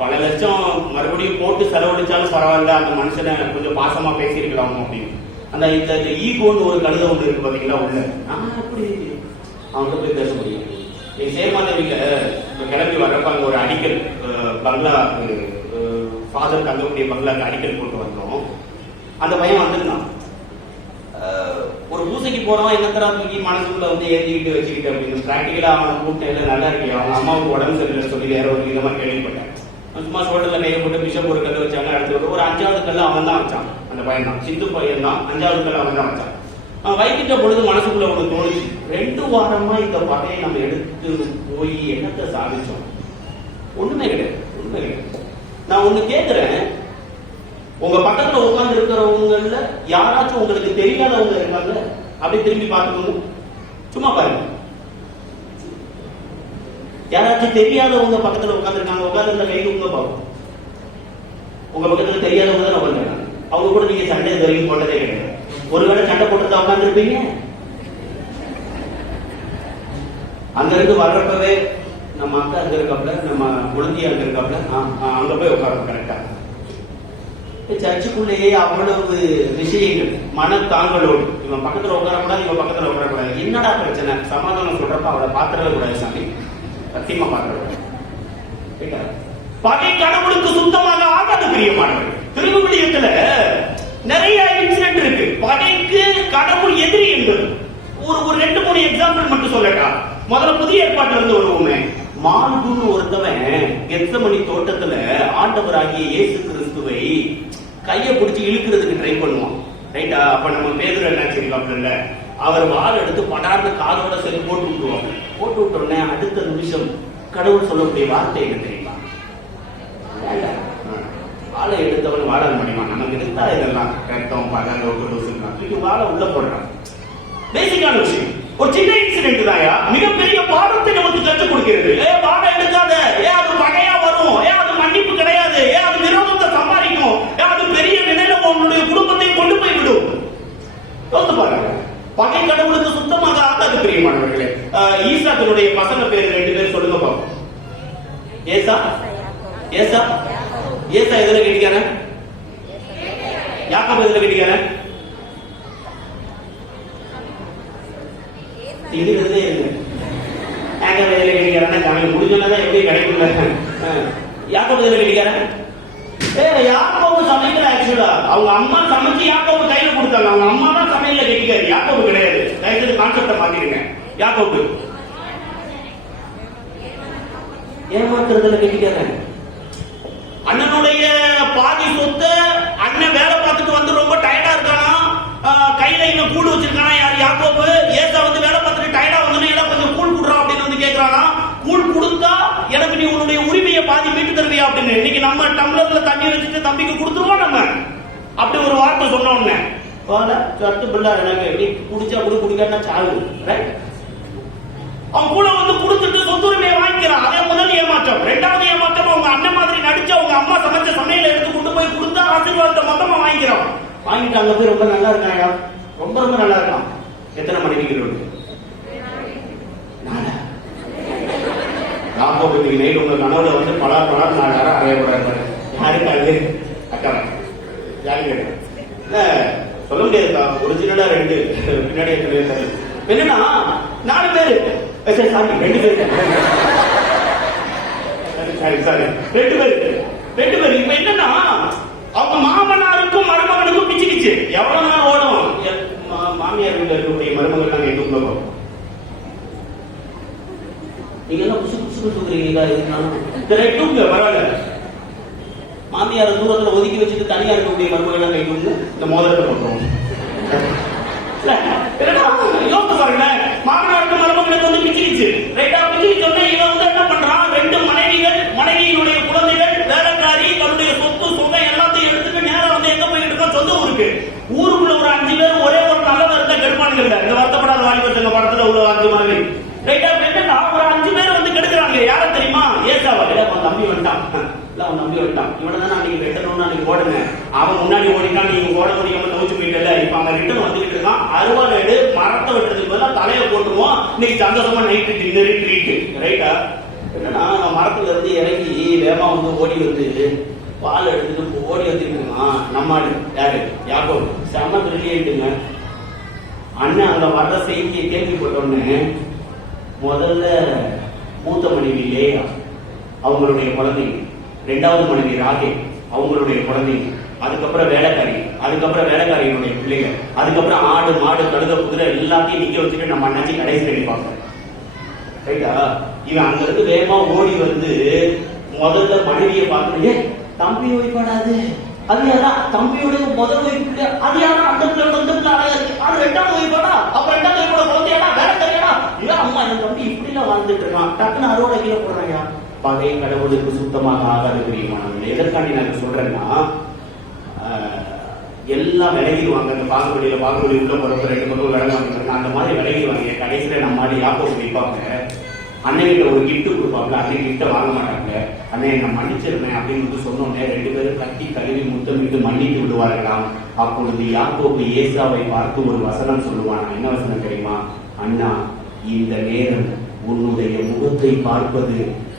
பல லட்சம் மறுபடியும் போட்டு செலவழிச்சாலும் பரவாயில்ல, அந்த மனுஷனை கொஞ்சம் பாசமா பேசியிருக்கலாமோ அப்படின்னு. அந்த இந்த ஈகோன்னு ஒரு கழுதை ஒன்று இருக்கு பாத்தீங்களா உள்ள, அப்படி அவங்க போய் பேச முடியும். சேர்மாதவியில கிளம்பி வர்றப்ப அங்க ஒரு அடிக்கல் பங்களா, ஃபாதர் தங்கக்கூடிய பங்களாக்கு அடிக்கல் போட்டு வந்தோம். அந்த பையன் வந்திருந்தான். ஒரு பூசைக்கு போறோம், என்னத்தரா தூக்கி மனசுக்குள்ள வந்து ஏற்றிக்கிட்டு வச்சுக்கிட்டு அப்படின்னு. பிராக்டிக்கலா அவனை கூப்பிட்டு நல்லா இருக்கு, அவங்க அம்மாவுக்கு உடம்பு சரியில்லை சொல்லி வேற ஒரு விதமா கேள்விப்பட்டேன். சும்மா சோட்டல கையை போட்டு பிஷப் ஒரு கல்ல வச்சாங்க. அடுத்து ஒரு 5வது கல்ல அவன் தான் வச்சான். அந்த பையன் தான், சிந்து பையன் தான். 5வது கல்ல அவன் தான் வச்சான். வைக்கிட்ட பொழுது மனசுக்குள்ள ஒண்ணு தோணுச்சு, 2 வாரமா இந்த பகையை நம்ம எடுத்து போய் என்னத்தை சாதிச்சோம்? ஒண்ணுமே கிடையாது. நான் ஒண்ணு கேட்கிறேன், உங்க பக்கத்துல உட்கார்ந்து இருக்கிறவங்கல யாராச்சும் உங்களுக்கு தெரியாதவங்க இருக்காங்க? அப்படி திரும்பி பார்த்துக்கணும், சும்மா பாருங்க. யாராச்சும் தெரியாதவங்க பக்கத்துல உட்கார்ந்து இருக்காங்க, உட்கார்ந்து இந்த கைக்கு உங்க பார்ப்போம். உங்க பக்கத்துல தெரியாதவங்க தான் உட்காந்துருக்காங்க. அவங்க கூட நீங்க சண்டை இது வரைக்கும் போட்டதே கிடையாது. ஒருவேளை சண்டை போட்டுதான் உட்கார்ந்து இருப்பீங்க. அங்க இருந்து வர்றப்பவே நம்ம அக்கா அங்க இருக்காப்ல, நம்ம குழந்தைய அங்க இருக்காப்ல, அங்க போய் உட்காரணும். கரெக்டா சர்ச்சுக்குள்ளேயே அவ்வளவு விஷயங்கள், மனத்தாங்களோடு. இவன் பக்கத்துல உட்காரக்கூடாது, இவன் பக்கத்துல உட்காரக்கூடாது. என்னடா பிரச்சனை? சமாதானம் சொல்றப்ப அவளை பாத்திரவே கூடாது சாமி, சத்தியமா பாத்திரக்கூடாது. பகை கடவுளுக்கு சுத்தமாக ஆகாது பிரியமானவர்கள். திருவிவிலியத்துல நிறைய இன்சிடென்ட் இருக்கு. பகைக்கு கடவுள் எதிரி என்பது ஒரு 2-3 எக்ஸாம்பிள் மட்டும் சொல்லட்டா. முதல்ல புதிய ஏற்பாட்டுல இருந்து வருவோமே. மால்குன்னு ஒருத்தவன் கெத்சமனி தோட்டத்துல ஆண்டவராகிய இயேசு கிறிஸ்துவை கையை பிடிச்சி இழுக்கிறதுக்கு ட்ரை பண்ணுவான். ரைட்டா? அப்ப நம்ம பேதுரு என்ன செய்யலாம்ல, அவர் வாள் எடுத்து படார்ந்து காலோட சரி போட்டு விட்டுருவாங்க. போட்டு விட்டோடனே அடுத்த நிமிஷம் கடவுள் சொல்லக்கூடிய வார்த்தை என்ன தெரியுமா? வாழை எடுத்தவன் வாழ முடியுமா? நமக்கு இருந்தா இதெல்லாம் ரத்தம் பகல் வாழை உள்ள போடுறான். பேசிக்கான விஷயம். ஒரு சின்ன இன்சிடென்ட் தாயா மிகப்பெரிய பாடத்தை நமக்கு கற்றுக் கொடுக்கிறது. பாடம் எடுக்காத, அது பகையா வரும், அது மன்னிப்பு கிடையாது, அது விரோதத்தை சம்பாதிக்கும், அது பெரிய நிலையில உன்னுடைய குடும்பத்தை கொண்டு போய் விடும். யோசித்து பாருங்க. பகை கடவுளுக்கு சுத்தமாக ஆகாது பிரியமானவர்களே. ஈசா தன்னுடைய பசங்க பேர் 2 பேர் சொல்லுங்க பாப்போம். ஏசா ஏசா ஏசா எதுல கேட்டிக்கான? யாக்கோபு எதுல கேட்டிக்கான? இதுறதே இல்லை. யாக்கோபு எதுல கேட்டிக்காரன்னா தமிழ் முடிஞ்சதான் எப்படி கிடைக்கும். யாக்கோபு எதுல கேட்டிக்கார? யாக்கோபு சமைக்கல. ஆக்சுவலா அவங்க அம்மா சமைச்சு யாக்கோபு கையில கொடுத்தாங்க. அவங்க அம்மா தான் சமையல கேட்டிக்காரு, யாக்கோபு கிடையாது. தயவுசெய்து கான்செப்டை மாத்திடுங்க. யாக்கோபு ஏமாத்துறதுல கேட்டிக்கார. அண்ணனுடைய பாதி சொத்தை அண்ணன் வேலை பார்த்துட்டு வந்து ரொம்ப டயர்டா இருக்கானா, கையில இவன் கூடு வச்சிருக்கானா யார்? யாக்கோபு. ஏசா வந்து வேலை பார்த்துட்டு டயர்டா வந்து எல்லாம் கொஞ்சம் கூழ் குடுறா அப்படின்னு வந்து கேட்கறானா. கூழ் கொடுத்தா எனக்கு நீ உன்னுடைய உரிமையை பாதி மீட்டு தருவியா அப்படின்னு. இன்னைக்கு நம்ம டம்ளர்ல தண்ணி வச்சுட்டு தம்பிக்கு கொடுத்துருவோம் நம்ம. அப்படி ஒரு வார்த்தை சொன்ன உடனே சட்டு பிள்ளை எனக்கு எப்படி குடிச்சா கூட குடிக்காட்டா சாவு. ரைட். அவன் கூட வந்து கொடுத்துட்டு சொத்துரிமையை வாங்கிக்கிறான். அதே முதல் ஏமாற்றம். 2வது ஏமாற்றம், அவங்க அண்ணன் மாதிரி நடிச்சு அவங்க அம்மா சமைச்ச சமையல எடுத்து கொண்டு போய் கொடுத்தா ஆசீர்வாதத்தை மொத்தமா வாங்கிக்கிறான். வாங்கிட்டு அங்க போய் ரொம்ப நல்லா இருக்காயா, ரொம்ப ரொம்ப நல்லா இருக்கான். எத்தனை மனைவிகள் உண்டு? யாக்கோபுக்கு நைட் உங்க கனவுல வந்து பலா 4 நேரம் அறையக்கூடாது. யாருக்கு அது? அக்கா யாரு சொல்ல முடியாதுக்கா. ஒரிஜினலா 2 பின்னாடி என்னன்னா 4 பேரு. சாரி 2 பேரு. சாரி 2 பேரு. இப்ப என்னன்னா அவங்க மாமனாருக்கும் மருமகனுக்கும் பிச்சுக்கிச்சு. எவ்வளவு நாள் ஓடும்? மாமியார் வீட்டுல இருக்கக்கூடிய மருமகள் நாங்க எங்க போவோம். நீங்க எல்லாம் புசு புசு தூக்குறீங்களா? தூங்க பரவாயில்ல. மாமியார தூரத்துல ஒதுக்கி வச்சுட்டு தனியா இருக்கக்கூடிய மருமகள் எல்லாம் கை தூங்க. இந்த மோதிரத்தை பண்றோம். யோசித்து பாருங்க. மாமனாருக்கு மருமகனுக்கு வந்து பிச்சுக்கிச்சு. ரைட்டா? பிச்சுக்கிச்சோன்னா இவன் வந்து என்ன பண்றான்? 2 மனைவிகள், மனைவியினுடைய குழந்தைகள், வேலைக்காரி, தன்னுடைய சொத்து சொகை எல்லாத்தையும் எடுத்துட்டு நேரம் வந்து எங்க போயிட்டு இருக்கோம்? சொந்த ஊருக்கு. ஊருக்குள்ள ஒரு 5 பேர் ஒரே ஒரு நல்ல இருந்தா கெடுப்பானுங்க. இந்த வருத்தப்படாத வாலிபர் படத்துல உள்ள 5 மாதிரி. ரைட்டா? என்னன்னா ஒரு 5 பேர் வந்து கெடுக்கிறாங்க. யார தெரியுமா? ஏசாவா. அவன் தம்பி வந்துட்டான். அவன் நம்பி வந்துட்டான். இவனை தான் நீங்க வெட்டணும்னு அன்னைக்கு ஓடுங்க. அவன் முன்னாடி ஓடிட்டான், நீங்க ஓட முடியாம தவிச்சு போயிட்டல. இப்ப அவன் ரிட்டர்ன் வந்துட்டு இருக்கான். அறுவாள் எடு, மரத்தை வெட்டுறதுக்கு பதிலா தலையை போட்டுருவோம். இன்னைக்கு சந்தோஷமா நைட்டு டின்னரு ட்ரீட். ரைட்டா? என்னன்னா மரத்துல இருந்து இறங்கி வேகமா வந்து ஓடி வந்து பால் எடுத்துட்டு ஓடி வந்துட்டு இருக்கான். நம்மாடு யாரு? யாக்கோபு. செம்ம பிரில்லியன்ட்டுங்க. அண்ணன் அங்க வர்ற செய்தியை கேள்விப்பட்டோன்னு முதல்ல மூத்த மனைவி லேயா, அவங்களுடைய குழந்தைங்க. 2வது மனைவி ராகே, அவங்களுடைய குழந்தைங்க. அதுக்கப்புறம் வேலைக்காரி, அதுக்கப்புறம் வேலைக்காரியினுடைய பிள்ளைங்க, அதுக்கப்புறம் ஆடு மாடு கழுத குதிரை எல்லாத்தையும் நிக்க வச்சுட்டு நம்ம அண்ணாச்சி கடைசி கடிப்பாங்க. ரைட்டா? இவன் அங்க இருந்து வேகமா ஓடி வந்து முதல்ல மனைவியை பார்த்துட்டு, தம்பி ஒய்பாடாது அது யாரா? தம்பியோட முதல் ஒய்ப்பு அது யாரா? அந்த அழகா இருக்கு. அது 2வது ஒய்பாடா? அப்ப 2வது ஒய்ப்போட குழந்தையாடா? வேலைக்காரியாடா? இவன் அம்மா என் தம்பி இப்படி எல்லாம் வாழ்ந்துட்டு இருக்கான். டக்குன்னு அறுவடை கீழே போடுறாங்க. பகை கடவுளுக்கு சுத்தமாக ஆகாது பிரியமானவர்கள். எதற்காண்டி நான் சொல்றேன்னா, எல்லாம் விலகிடுவாங்க. அந்த பாகுபலி உள்ள போறப்ப 2 பக்கம் விலகாம அந்த மாதிரி விலகிடுவாங்க. கடைசியில நம்ம மாதிரி யாக்கோபு வைப்பாங்க. அன்னைகிட்ட ஒரு கிஃப்ட் கொடுப்பாங்க. அன்னைக்கு கிஃப்ட வாங்க மாட்டாங்க. அன்னை நான் மன்னிச்சிருந்தேன் அப்படின்னு சொன்னோன்னே 2 பேரும் கட்டி கழுவி முத்தமிட்டு மன்னித்து விடுவார்களாம். அப்பொழுது யாக்கோபு ஏசாவை பார்த்து ஒரு வசனம் சொல்லுவான். என்ன வசனம் தெரியுமா? அண்ணா, இந்த நேரம் உன்னுடைய முகத்தை பார்ப்பது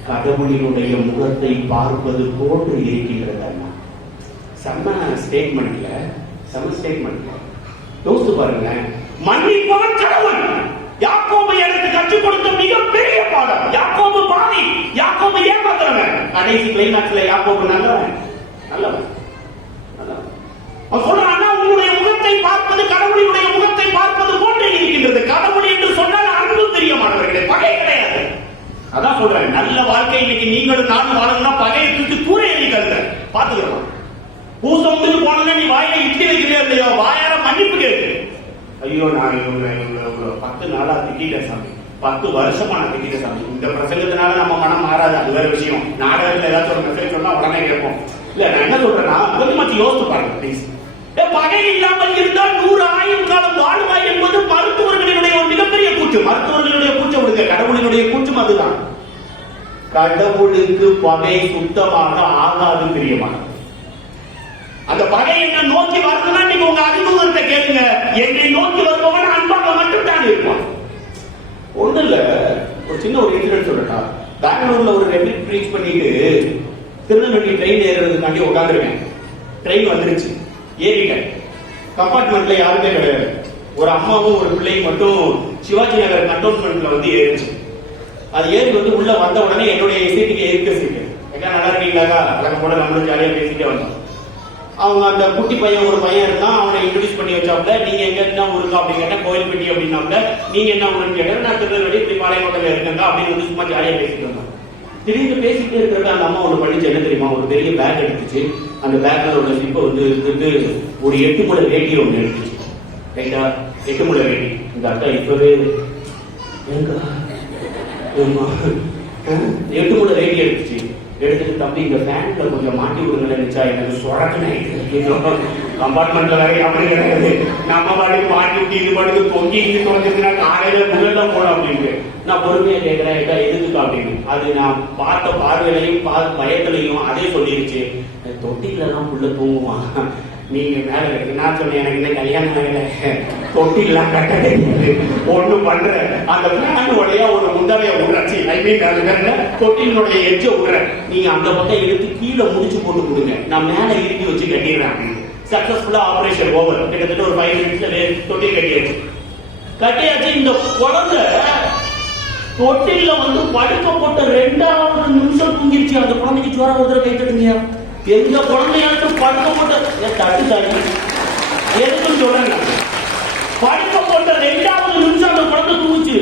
கடவுளினுடைய முகத்தை பார்ப்பது போன்று இருக்கின்றது. அண்ணா செம்ம ஸ்டேட்மெண்ட்ல யோசித்து பாருங்க. மன்னிப்பவன் கடவுள். யாக்கோபு எனக்கு கற்றுக் கொடுத்த மிகப்பெரிய பாடம். யாக்கோபு பாவி, யாக்கோபு ஏமாத்துறவன். கடைசி கிளைமாக்ஸ்ல யாக்கோபு நல்லவன். அவன் சொல்றான், உன்னுடைய முகத்தை பார்ப்பது கடவுளுடைய முகத்தை பார்ப்பது போன்று இருக்கின்றது. கடவுள் என்று சொன்னால் அன்பு பிரியமானவர்களே, பகை கிடையாது. அதான் சொல்றேன், நல்ல வாழ்க்கை இன்னைக்கு நீங்களும் நானும் வாழணும்னா பகையை தூக்கி தூர எறிக்கல்ல பாத்துக்கலாம். பூசம் போனோம்னா நீ வாயில இட்லி வைக்கிறே இல்லையோ, வாயார மன்னிப்பு கேட்கு. ஐயோ நான் 10 நாளா திட்டிட்டேன் சாமி, 10 வருஷமா நான் திட்டிட்டேன் சாமி. இந்த பிரசங்கத்தினால நம்ம மனம் மாறாது, அது வேற விஷயம். நாடகத்துல ஏதாச்சும் ஒரு மெசேஜ் சொன்னா உடனே கேட்போம். இல்ல நான் என்ன சொல்றேன்னா, கொஞ்சம் யோசித்து பாருங்க ப்ளீஸ். பகை இல்லாமல் இருந்தால் 100 ஆயுள் காலம் வாழ்வாய் என்பது மருத்துவர்கள் கடவுளுக்கு பகை சுத்தமாக ஆகாது பிரியமான. அந்த பகை என்ன நோக்கி வருதுன்னா நீங்க உங்க அதிதூதத்தை கேளுங்க. என்னை நோக்கி வருபவன் அன்பாக மட்டும் தான் இருப்பான். ஒண்ணு இல்ல, ஒரு சின்ன ஒரு இன்சிடென்ட் சொல்லட்டா. பெங்களூர்ல ஒரு ரெபிட் ப்ரீச் பண்ணிட்டு திருநெல்வேலி ட்ரெயின் ஏறுறதுக்காண்டி உட்காந்துருக்கேன். ட்ரெயின் வந்துருச்சு, ஏறிட்டேன். கம்பார்ட்மெண்ட்ல யாருமே கிடையாது. ஒரு அம்மாவும் ஒரு பிள்ளையும் மட்டும் சிவாஜி நகர் கண்டோன்மெண்ட்ல வந்து ஏறிச்சு. அது ஏறி வந்து உள்ள வந்த உடனே என்னுடைய சீட்டுக்கு ஏற்க சீட்டு எல்லாம் நல்லா இருக்கீங்களா வழக்கம் போல நம்மளும் ஜாலியா பேசிட்டே வந்தோம். அவங்க அந்த குட்டி பையன் ஒரு பையன் இருந்தான், அவனை இன்ட்ரோடியூஸ் பண்ணி வச்சாப்ல. நீங்க எங்க என்ன ஊருக்கா அப்படின்னு கேட்டா கோயில்பட்டி அப்படின்னாப்ல. நீங்க என்ன ஊருன்னு கேட்டா நான் திருநெல்வேலி இப்படி பாளையங்கோட்டையில இருக்கேங்க அப்படின்னு வந்து சும்மா ஜாலியா பேசிட்டு வந்தோம். திடீர்னு பேசிட்டு இருக்கிறப்ப அந்த அம்மா ஒண்ணு பண்ணிச்சு, என்ன தெரியுமா? ஒரு பெரிய பேக் எடுத்துச்சு. அந்த பேக்ல உள்ள சிப்பை வந்து எடுத்துட்டு ஒரு 8 முழ வேட்டி ஒண்ணு எடுத்துச்சு. ரைட்டா, 8 முழ வேட்டி. இந்த அக்கா இப்பவே 8 முழ வேட்டி எடுத்துச்சு. எடுத்துட்டு தம்பி இந்த ஃபேன்ல கொஞ்சம் மாட்டி விடுங்க நினைச்சா எனக்கு சொரக்கனே. கம்பார்ட்மெண்ட்ல வேற அப்படி கிடையாது. நம்ம பாட்டுக்கு மாட்டி விட்டு இது பாட்டுக்கு தொங்கி இங்க தொங்கிச்சுன்னா காலையில முதல்ல போனோம் அப்படின்ட்டு நான் பொறுமையா கேட்கிறேன், எதுக்குக்கா அப்படின்னு. அது நான் பார்த்த பார்வையிலையும் பயத்திலையும் அதே சொல்லிருச்சு, தொட்டில எல்லாம் புள்ள தூங்குவான், நீங்க மேல இருக்கு. நான் சொன்னேன், எனக்கு என்ன கல்யாணம் ஆகல, தொட்டிலாம் கட்ட தெரியாது, ஒண்ணு பண்ற அந்த ஃபேனுடைய ஒரு முந்தரைய உடச்சி தொட்டிலுடைய எச்ச விடுற, நீங்க அந்த பக்கம் எடுத்து கீழே முடிச்சு போட்டு கொடுங்க, நான் மேல இறுக்கி வச்சு கட்டிடுறேன் அப்படின்னு. சக்சஸ்ஃபுல்லா ஆபரேஷன் ஓவர். கிட்டத்தட்ட ஒரு 5 மினிட்ஸ்ல தொட்டில் கட்டியாச்சு. இந்த குழந்தை தொட்டில வந்து படுக்க போட்ட 2வது நிமிஷம் தூங்கிருச்சு. அந்த குழந்தைக்கு சோற ஒருத்தர கை தட்டுங்க. எந்த குழந்தையாச்சும் படுக்க போட்ட தட்டு தாண்டி எதுக்குன்னு சொல்றேன். படுக்க போட்ட 2வது நிமிஷம் அந்த குழந்தை தூங்குச்சு.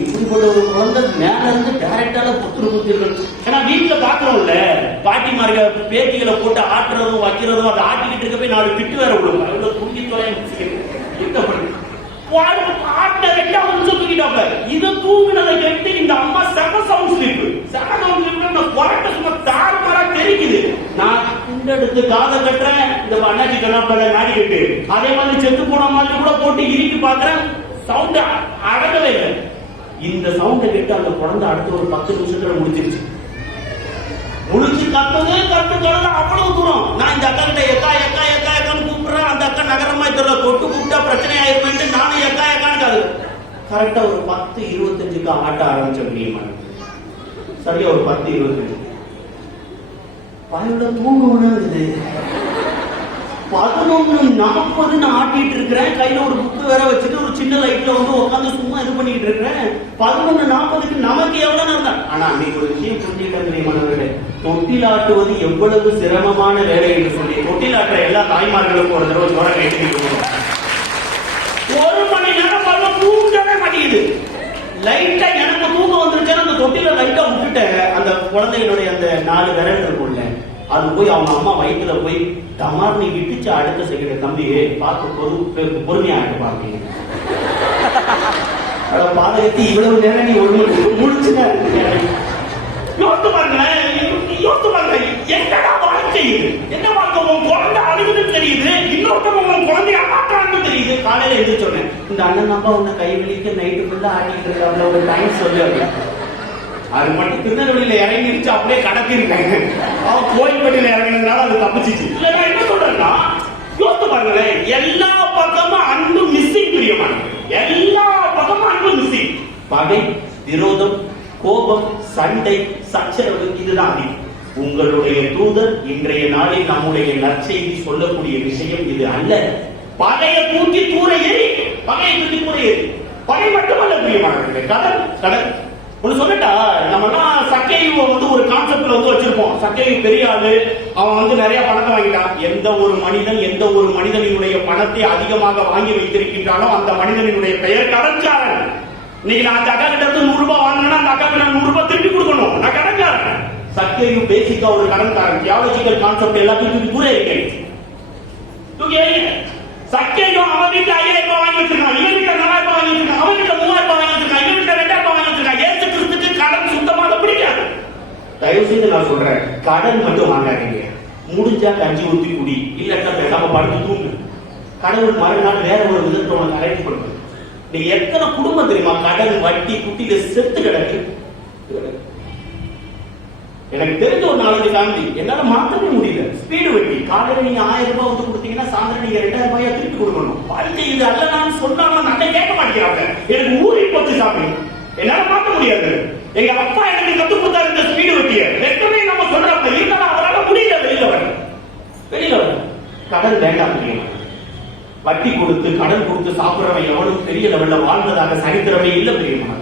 இப்படிப்பட்ட ஒரு குழந்தை மேல இருந்து டைரக்டால புத்திருக்கும். ஏன்னா வீட்டுல பாக்குறோம்ல, பாட்டிமார்க பேத்திகளை போட்டு ஆட்டுறதும் வைக்கிறதும், அதை ஆட்டிக்கிட்டு இருக்க போய் 4 திட்டு வேற விடுவோம். அவ்வளவு தூங்கி தொலைய ஆட்டின 2வது நிமிஷம் தூங்கிட்டாப்ல. இதை தூங்கினதை கேட்டு இந்த அம்மா செம சவுண்ட் ஸ்லீப். குரட்ட சும்மா தாறுமாறா தெரிக்குது. நான் குண்டெடுத்து காதை கட்டுறேன், இந்த அண்ணாச்சி கண்ணாப்பட நாடி கட்டு அதே மாதிரி செத்து போன மாதிரி கூட போட்டு இறுக்கி பாக்குறேன். சவுண்ட் அடங்கவே இல்லை. இந்த சவுண்டை கேட்டு அந்த குழந்தை அடுத்த ஒரு 10 நிமிஷத்துல முடிச்சிருச்சு. முடிச்சு கத்துது அவ்வளவு தூரம். நான் இந்த அக்கா கிட்ட எக்கா எக்கா எக்கா எக்கான்னு கூப்பிடுறேன். அந்த அக்கா நகரமா தெரியல, தொட்டு கூப்பிட்டா பிரச்சனை ஆயிருமே நானும் எக்கா எக்கான்னு காது. கரெக்டா ஒரு 10:25 ஆட்ட ஆரம்பிச்ச முடியுமா? சரியா ஒரு 10:25 பாயோட தூங்கணும். 11:40 நான் ஆட்டிட்டு இருக்கிறேன். கையில ஒரு புக்கு வேற வச்சுட்டு ஒரு சின்ன லைட்ல வந்து உட்காந்து சும்மா இது பண்ணிட்டு இருக்கிறேன். 11:40க்கு நமக்கு எவ்வளவு நேரம். ஆனா அன்னைக்கு ஒரு விஷயம் புரிஞ்சுக்கிட்டே, தொட்டில் ஆட்டுவது எவ்வளவு சிரமமான வேலை என்று சொல்லி தொட்டில் ஆட்டுற எல்லா தாய்மார்களுக்கும் ஒரு தடவை சோழ கைட்டு 1 மணி நேரம் தூங்கவே மாட்டேங்குது. லைட்டா எனக்கு தூங்க வந்துருச்சுன்னா அந்த தொட்டில லைட்டா விட்டுட்டேன். அந்த குழந்தையினுடைய அந்த 4 விரல் இருக்கும்ல, அது போய் அவங்க அம்மா வயிற்றுல போய் டமார்னி விட்டுச்சு. அடுத்த செகண்ட் தம்பி பார்த்து பொறுமையா ஆட்டு பாருங்க. பாதகத்தி இவ்வளவு நேரம் நீ முடிச்சுட்ட. யோசித்து பாருங்க, என்னடா வாழ்க்கை இது? என்ன வாழ்க்கை? உன் குழந்தை அழுகுதுன்னு தெரியுது, இன்னொருத்தவங்க உன் குழந்தைய ஆட்டான்னு தெரியுது. காலையில எழுதி சொன்னேன், இந்த அண்ணன் அப்பா உன்னை கை வலிக்க நைட்டு ஃபுல்லா ஆட்டிட்டு இருக்காங்க, ஒரு டைம் சொல்லு அப்படின்னு. அது மட்டும் திருநெல்வேலியில இறங்கிருச்சு, அப்படியே கடத்திருக்காங்க. அவன் கோயில்பட்டியில இறங்கினதுனால அது தப்பிச்சிச்சு. இல்லைன்னா என்ன சொல்றேன்னா, யோசித்து பாருங்களேன், எல்லா பக்கமும் அன்பு மிஸ்ஸிங். பிரியமான எல்லா பக்கமும் அன்பு மிஸ்ஸிங். பகை, விரோதம், கோபம், சண்டை, சச்சரவு, இதுதான் அதிகம். உங்களுடைய தூதர் இன்றைய நாளில் நம்முடைய நற்செய்தி சொல்லக்கூடிய விஷயம் இது அல்ல. பகையை தூக்கி தூர எறி, பகையை தூக்கி தூர எறி. பகை மட்டுமல்ல பிரியமானவர்களே, கடல் ஒண்ணு சொல்லட்டா, நம்ம எல்லாம் சக்கையை வந்து ஒரு கான்செப்ட்ல வந்து வச்சிருப்போம். சக்கையை பெரிய ஆளு, அவன் வந்து நிறைய பணத்தை வாங்கிட்டான். எந்த ஒரு மனிதனினுடைய பணத்தை அதிகமாக வாங்கி வைத்திருக்கின்றானோ அந்த மனிதனினுடைய பெயர் கடன்காரன். இன்னைக்கு நான் அந்த அக்கா கிட்ட இருந்து 100 ரூபாய் வாங்கினா அந்த அக்காக்கு நான் 100 ரூபாய் திருப்பி கொடுக்கணும், நான் கடன்காரன். சக்கையும் பேசிக்கா ஒரு கடன்காரன். தியாலஜிக்கல் கான்செப்ட் எல்லாத்தையும் தூர இருக்கேன். சக்கையும் அவன் வீட்டுல 5000 ரூபாய் வாங்கி வச்சிருக்கான், இவன் வீட்டுல 4000 ரூபாய் வாங்கி வச்சிருக்கான், அவன் வீட்டுல 3000 ரூபாய் வாங்கி வச்சிருக்கான், இவன் வீட்டுல 2000 ரூபாய் வாங்கி வச்சிருக்கான். ஏசு கிறிஸ்துக்கு கடன் சுத்தமாக பிடிக்காது. தயவு செய்து நான் சொல்றேன், கடன் மட்டும் வாங்காதீங்க. முடிஞ்சா கஞ்சி ஊத்தி குடி, இல்லட்டா பேசாம படுத்து தூங்கு. கடவுள் மறுநாள் வேற ஒரு விதத்தை உனக்கு அரேஞ்ச் பண்ணுங்க. நீ எத்தனை குடும்பம் தெரியுமா கடன் வட்டி குட்டியில செத்து கிடக்கு. எனக்கு தெரிஞ்ச ஒரு 4 ஃபேமிலி என்னால மாற்றவே முடியல. ஸ்பீடு வெட்டி காலையில நீங்க 1000 ரூபாய் வந்து கொடுத்தீங்கன்னா சாயந்தரம் நீங்க 2000 ரூபாயா திருப்பி கொடுக்கணும். வாழ்க்கை இது அல்ல நான் சொன்னாலும் நல்ல கேட்க மாட்டேங்கிறாங்க. எனக்கு ஊறி போச்சு சாமி, என்னால மாற்ற முடியாது. எங்க அப்பா எனக்கு கத்துக் கொடுத்தாரு இந்த ஸ்பீடு வெட்டிய. ரெண்டுமே நம்ம சொல்றாங்க, இருந்தாலும் அவரால் முடியல வெளியில வர. கடன் வேண்டாம் தெரியுமா? வட்டி கொடுத்து கடன் கொடுத்து சாப்பிடுறவன் எவ்வளவு பெரிய லெவல்ல வாழ்ந்ததாக சரித்திரமே இல்ல தெரியுமா?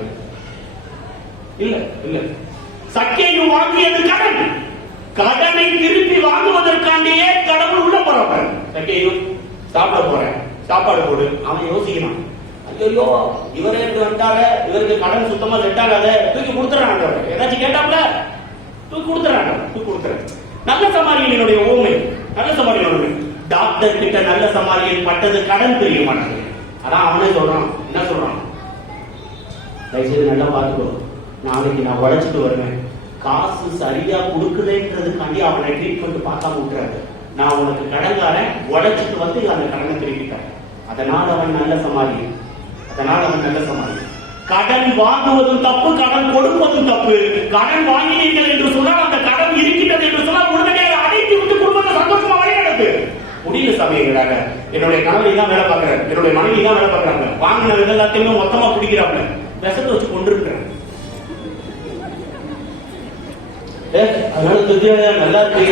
இல்ல சக்கையை வாங்கியது கடன். கடனை திருப்பி வாங்குவதற்காண்டியே கடவுள் உள்ள போறவன். சக்கையும் சாப்பிட போறேன், சாப்பாடு போடு. அவன் யோசிக்கிறான், ஐயோ இவரே வந்துட்டாரு, இவருக்கு கடன் சுத்தமா செட் ஆகாத, தூக்கி கொடுத்துறாங்க. ஏதாச்சும் கேட்டாப்ல தூக்கி கொடுத்துறாங்க. நல்ல சமாரியனுடைய ஓமை, நல்ல சமாரியனுடைய டாக்டர் கிட்ட நல்ல சமாரியன் பட்டது கடன் தெரிய மாட்டாங்க. அதான் அவனே சொல்றான், என்ன சொல்றான், தயவுசெய்து நல்லா பார்த்துக்கோ, நாளைக்கு நான் உழைச்சிட்டு வருவேன், காசு சரியா கொடுக்குறேன்றதுக்காண்டி அவனை ட்ரீட்மெண்ட் பார்க்காம விட்டுறாரு. நான் உனக்கு கடன்காரன், உழைச்சிட்டு வந்து அந்த கடனை திருப்பிட்டேன். அதனால அவன் நல்ல சமாரியன். கடன் வாங்குவதும் தப்பு, கடன் கொடுப்பதும் தப்பு. கடன் வாங்கினீர்கள் என்று சொன்னால், அந்த கடன் இருக்கின்றது என்று சொன்னால் உடனடியாக அடைத்து விட்டு குடும்பத்தை சந்தோஷமா வழிநடத்து. முடியல சமயங்களாக என்னுடைய கணவரை தான் வேலை பார்க்கிறேன், என்னுடைய மனைவி தான் வேலை பார்க்கறாங்க, வாங்கினது எல்லாத்தையுமே மொத்தமா குடிக்கிறாங்க, விஷத்தை வச்சு கொண்டிருக்கிறேன். அதனால நல்லா இருக்கு.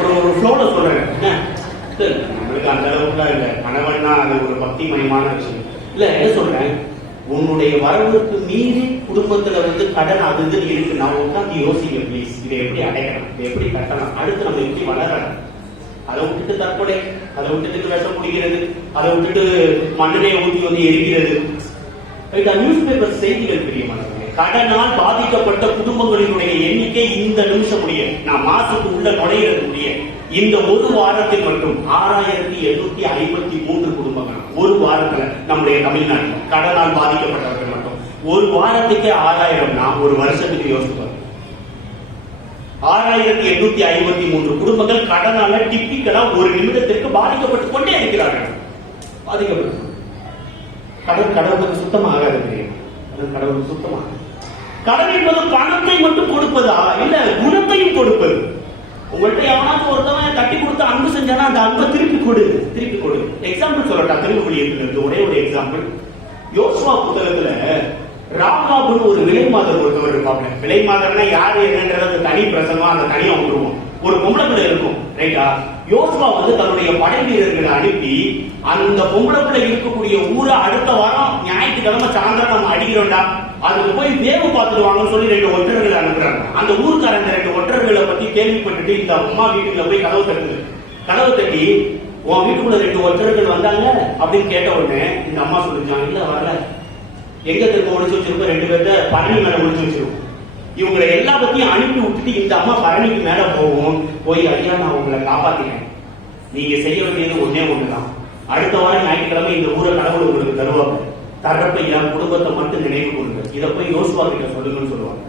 ஒரு ஃப்ளோல சொல்றேன், நம்மளுக்கு அந்த அளவுக்குலாம் இல்ல, கணவன்னா அது ஒரு பக்திமயமான விஷயம் இல்ல. என்ன சொல்றேன், உன்னுடைய வரவுக்கு மீறி குடும்பத்துல கடன் அது இதுன்னு இருக்கு. நான் உட்காந்து யோசிக்க பிளீஸ், இதை எப்படி அடையலாம், இதை எப்படி கட்டலாம், அடுத்து நம்ம எப்படி வளரலாம். அதை விட்டுட்டு தற்கொலை, அதை விட்டுட்டு விஷம் குடிக்கிறது, அதை விட்டுட்டு மண்ணெண்ணெயை ஊற்றி வந்து எரிக்கிறது. நியூஸ் பேப்பர் செய்திகள் பிரியமானது. கடனால் பாதிக்கப்பட்ட குடும்பங்களினுடைய எண்ணிக்கை இந்த நிமிஷம் முடிய, நான் மாசத்துக்கு உள்ள நுழையிறது முடிய, இந்த ஒரு வாரத்தில் மட்டும் 6853 குடும்பங்கள் ஒரு வாரத்துல நம்முடைய தமிழ்நாட்டில் கடனால் பாதிக்கப்பட்டவர்கள் மட்டும். ஒரு வாரத்துக்கு 6000னா ஒரு வருஷத்துக்கு யோசிப்பாங்க. 6853 குடும்பங்கள் கடனால டிப்பிக்கலா ஒரு நிமிடத்திற்கு பாதிக்கப்பட்டுக் கொண்டே இருக்கிறார்கள். பாதிக்கப்பட்டு கடவுளுக்கு சுத்தமா ஆகாது தெரியும். கடவுளுக்கு சுத்தமா கடன் என்பது பணத்தை மட்டும் கொடுப்பதா இல்ல குணத்தையும் கொடுப்பது. உங்கள்கிட்ட எவனாச்சும் ஒருத்தவன் தட்டி கொடுத்து அன்பு செஞ்சானா அந்த அன்பை திருப்பி கொடு. எக்ஸாம்பிள் சொல்லட்டா, திருவிழியத்திலிருந்து ஒரே ஒரு எக்ஸாம்பிள். யோசுவா புத்தகத்துல ராகாபுன்னு ஒரு விலை மாதர் ஒருத்தவர் இருப்பாங்க. விலை மாதர்னா யாரு என்னன்றது தனி பிரசங்கமா, அந்த தனியா விட்டுருவோம். ஒரு பொம்பளை இருக்கும் ரைட்டா. யோசுவா தன்னுடைய படை வீரர்களை அனுப்பி அந்த பொம்பளை இருக்கக்கூடிய ஊரை அடுத்த வாரம் ஞாயிற்றுக்கிழமை சாயந்தரம் நம்ம அடிக்கிறோம்டா, அதுக்கு போய் வேவு பார்த்துட்டு வாங்கன்னு சொல்லி 2 ஒற்றர்களை அனுப்புறாங்க. அந்த ஊருக்காரங்க 2 ஒற்றர்களை பத்தி கேள்விப்பட்டுட்டு இந்த அம்மா வீட்டுக்குள்ள போய் கதவு தட்டி உன் வீட்டுக்குள்ள 2 ஒற்றர்கள் வந்தாங்க அப்படின்னு கேட்ட உடனே இந்த அம்மா சொல்லிச்சாங்க, இல்ல வரல, எங்க திரும்ப ஒழிச்சு வச்சிருக்கோம், 2 பேர்த்த பழனி மேல ஒழிச்சு வச்சிருக்கோம். இவங்களை எல்லா பத்தியும் அனுப்பி விட்டுட்டு இந்த அம்மா பழனிக்கு மேல போய் ஐயா நான் உங்களை காப்பாத்தினேன், நீங்க செய்ய வேண்டியது ஒன்னே ஒண்ணுதான், அடுத்த வாரம் ஞாயிற்றுக்கிழமை இந்த ஊரை கடவுள் உங்களுக்கு தருவாங்க, தர்றப்ப என் குடும்பத்தை மட்டும் நினைவு கொடுங்க, இதை போய் யோசுவா கிட்ட சொல்லுங்கன்னு சொல்லுவாங்க.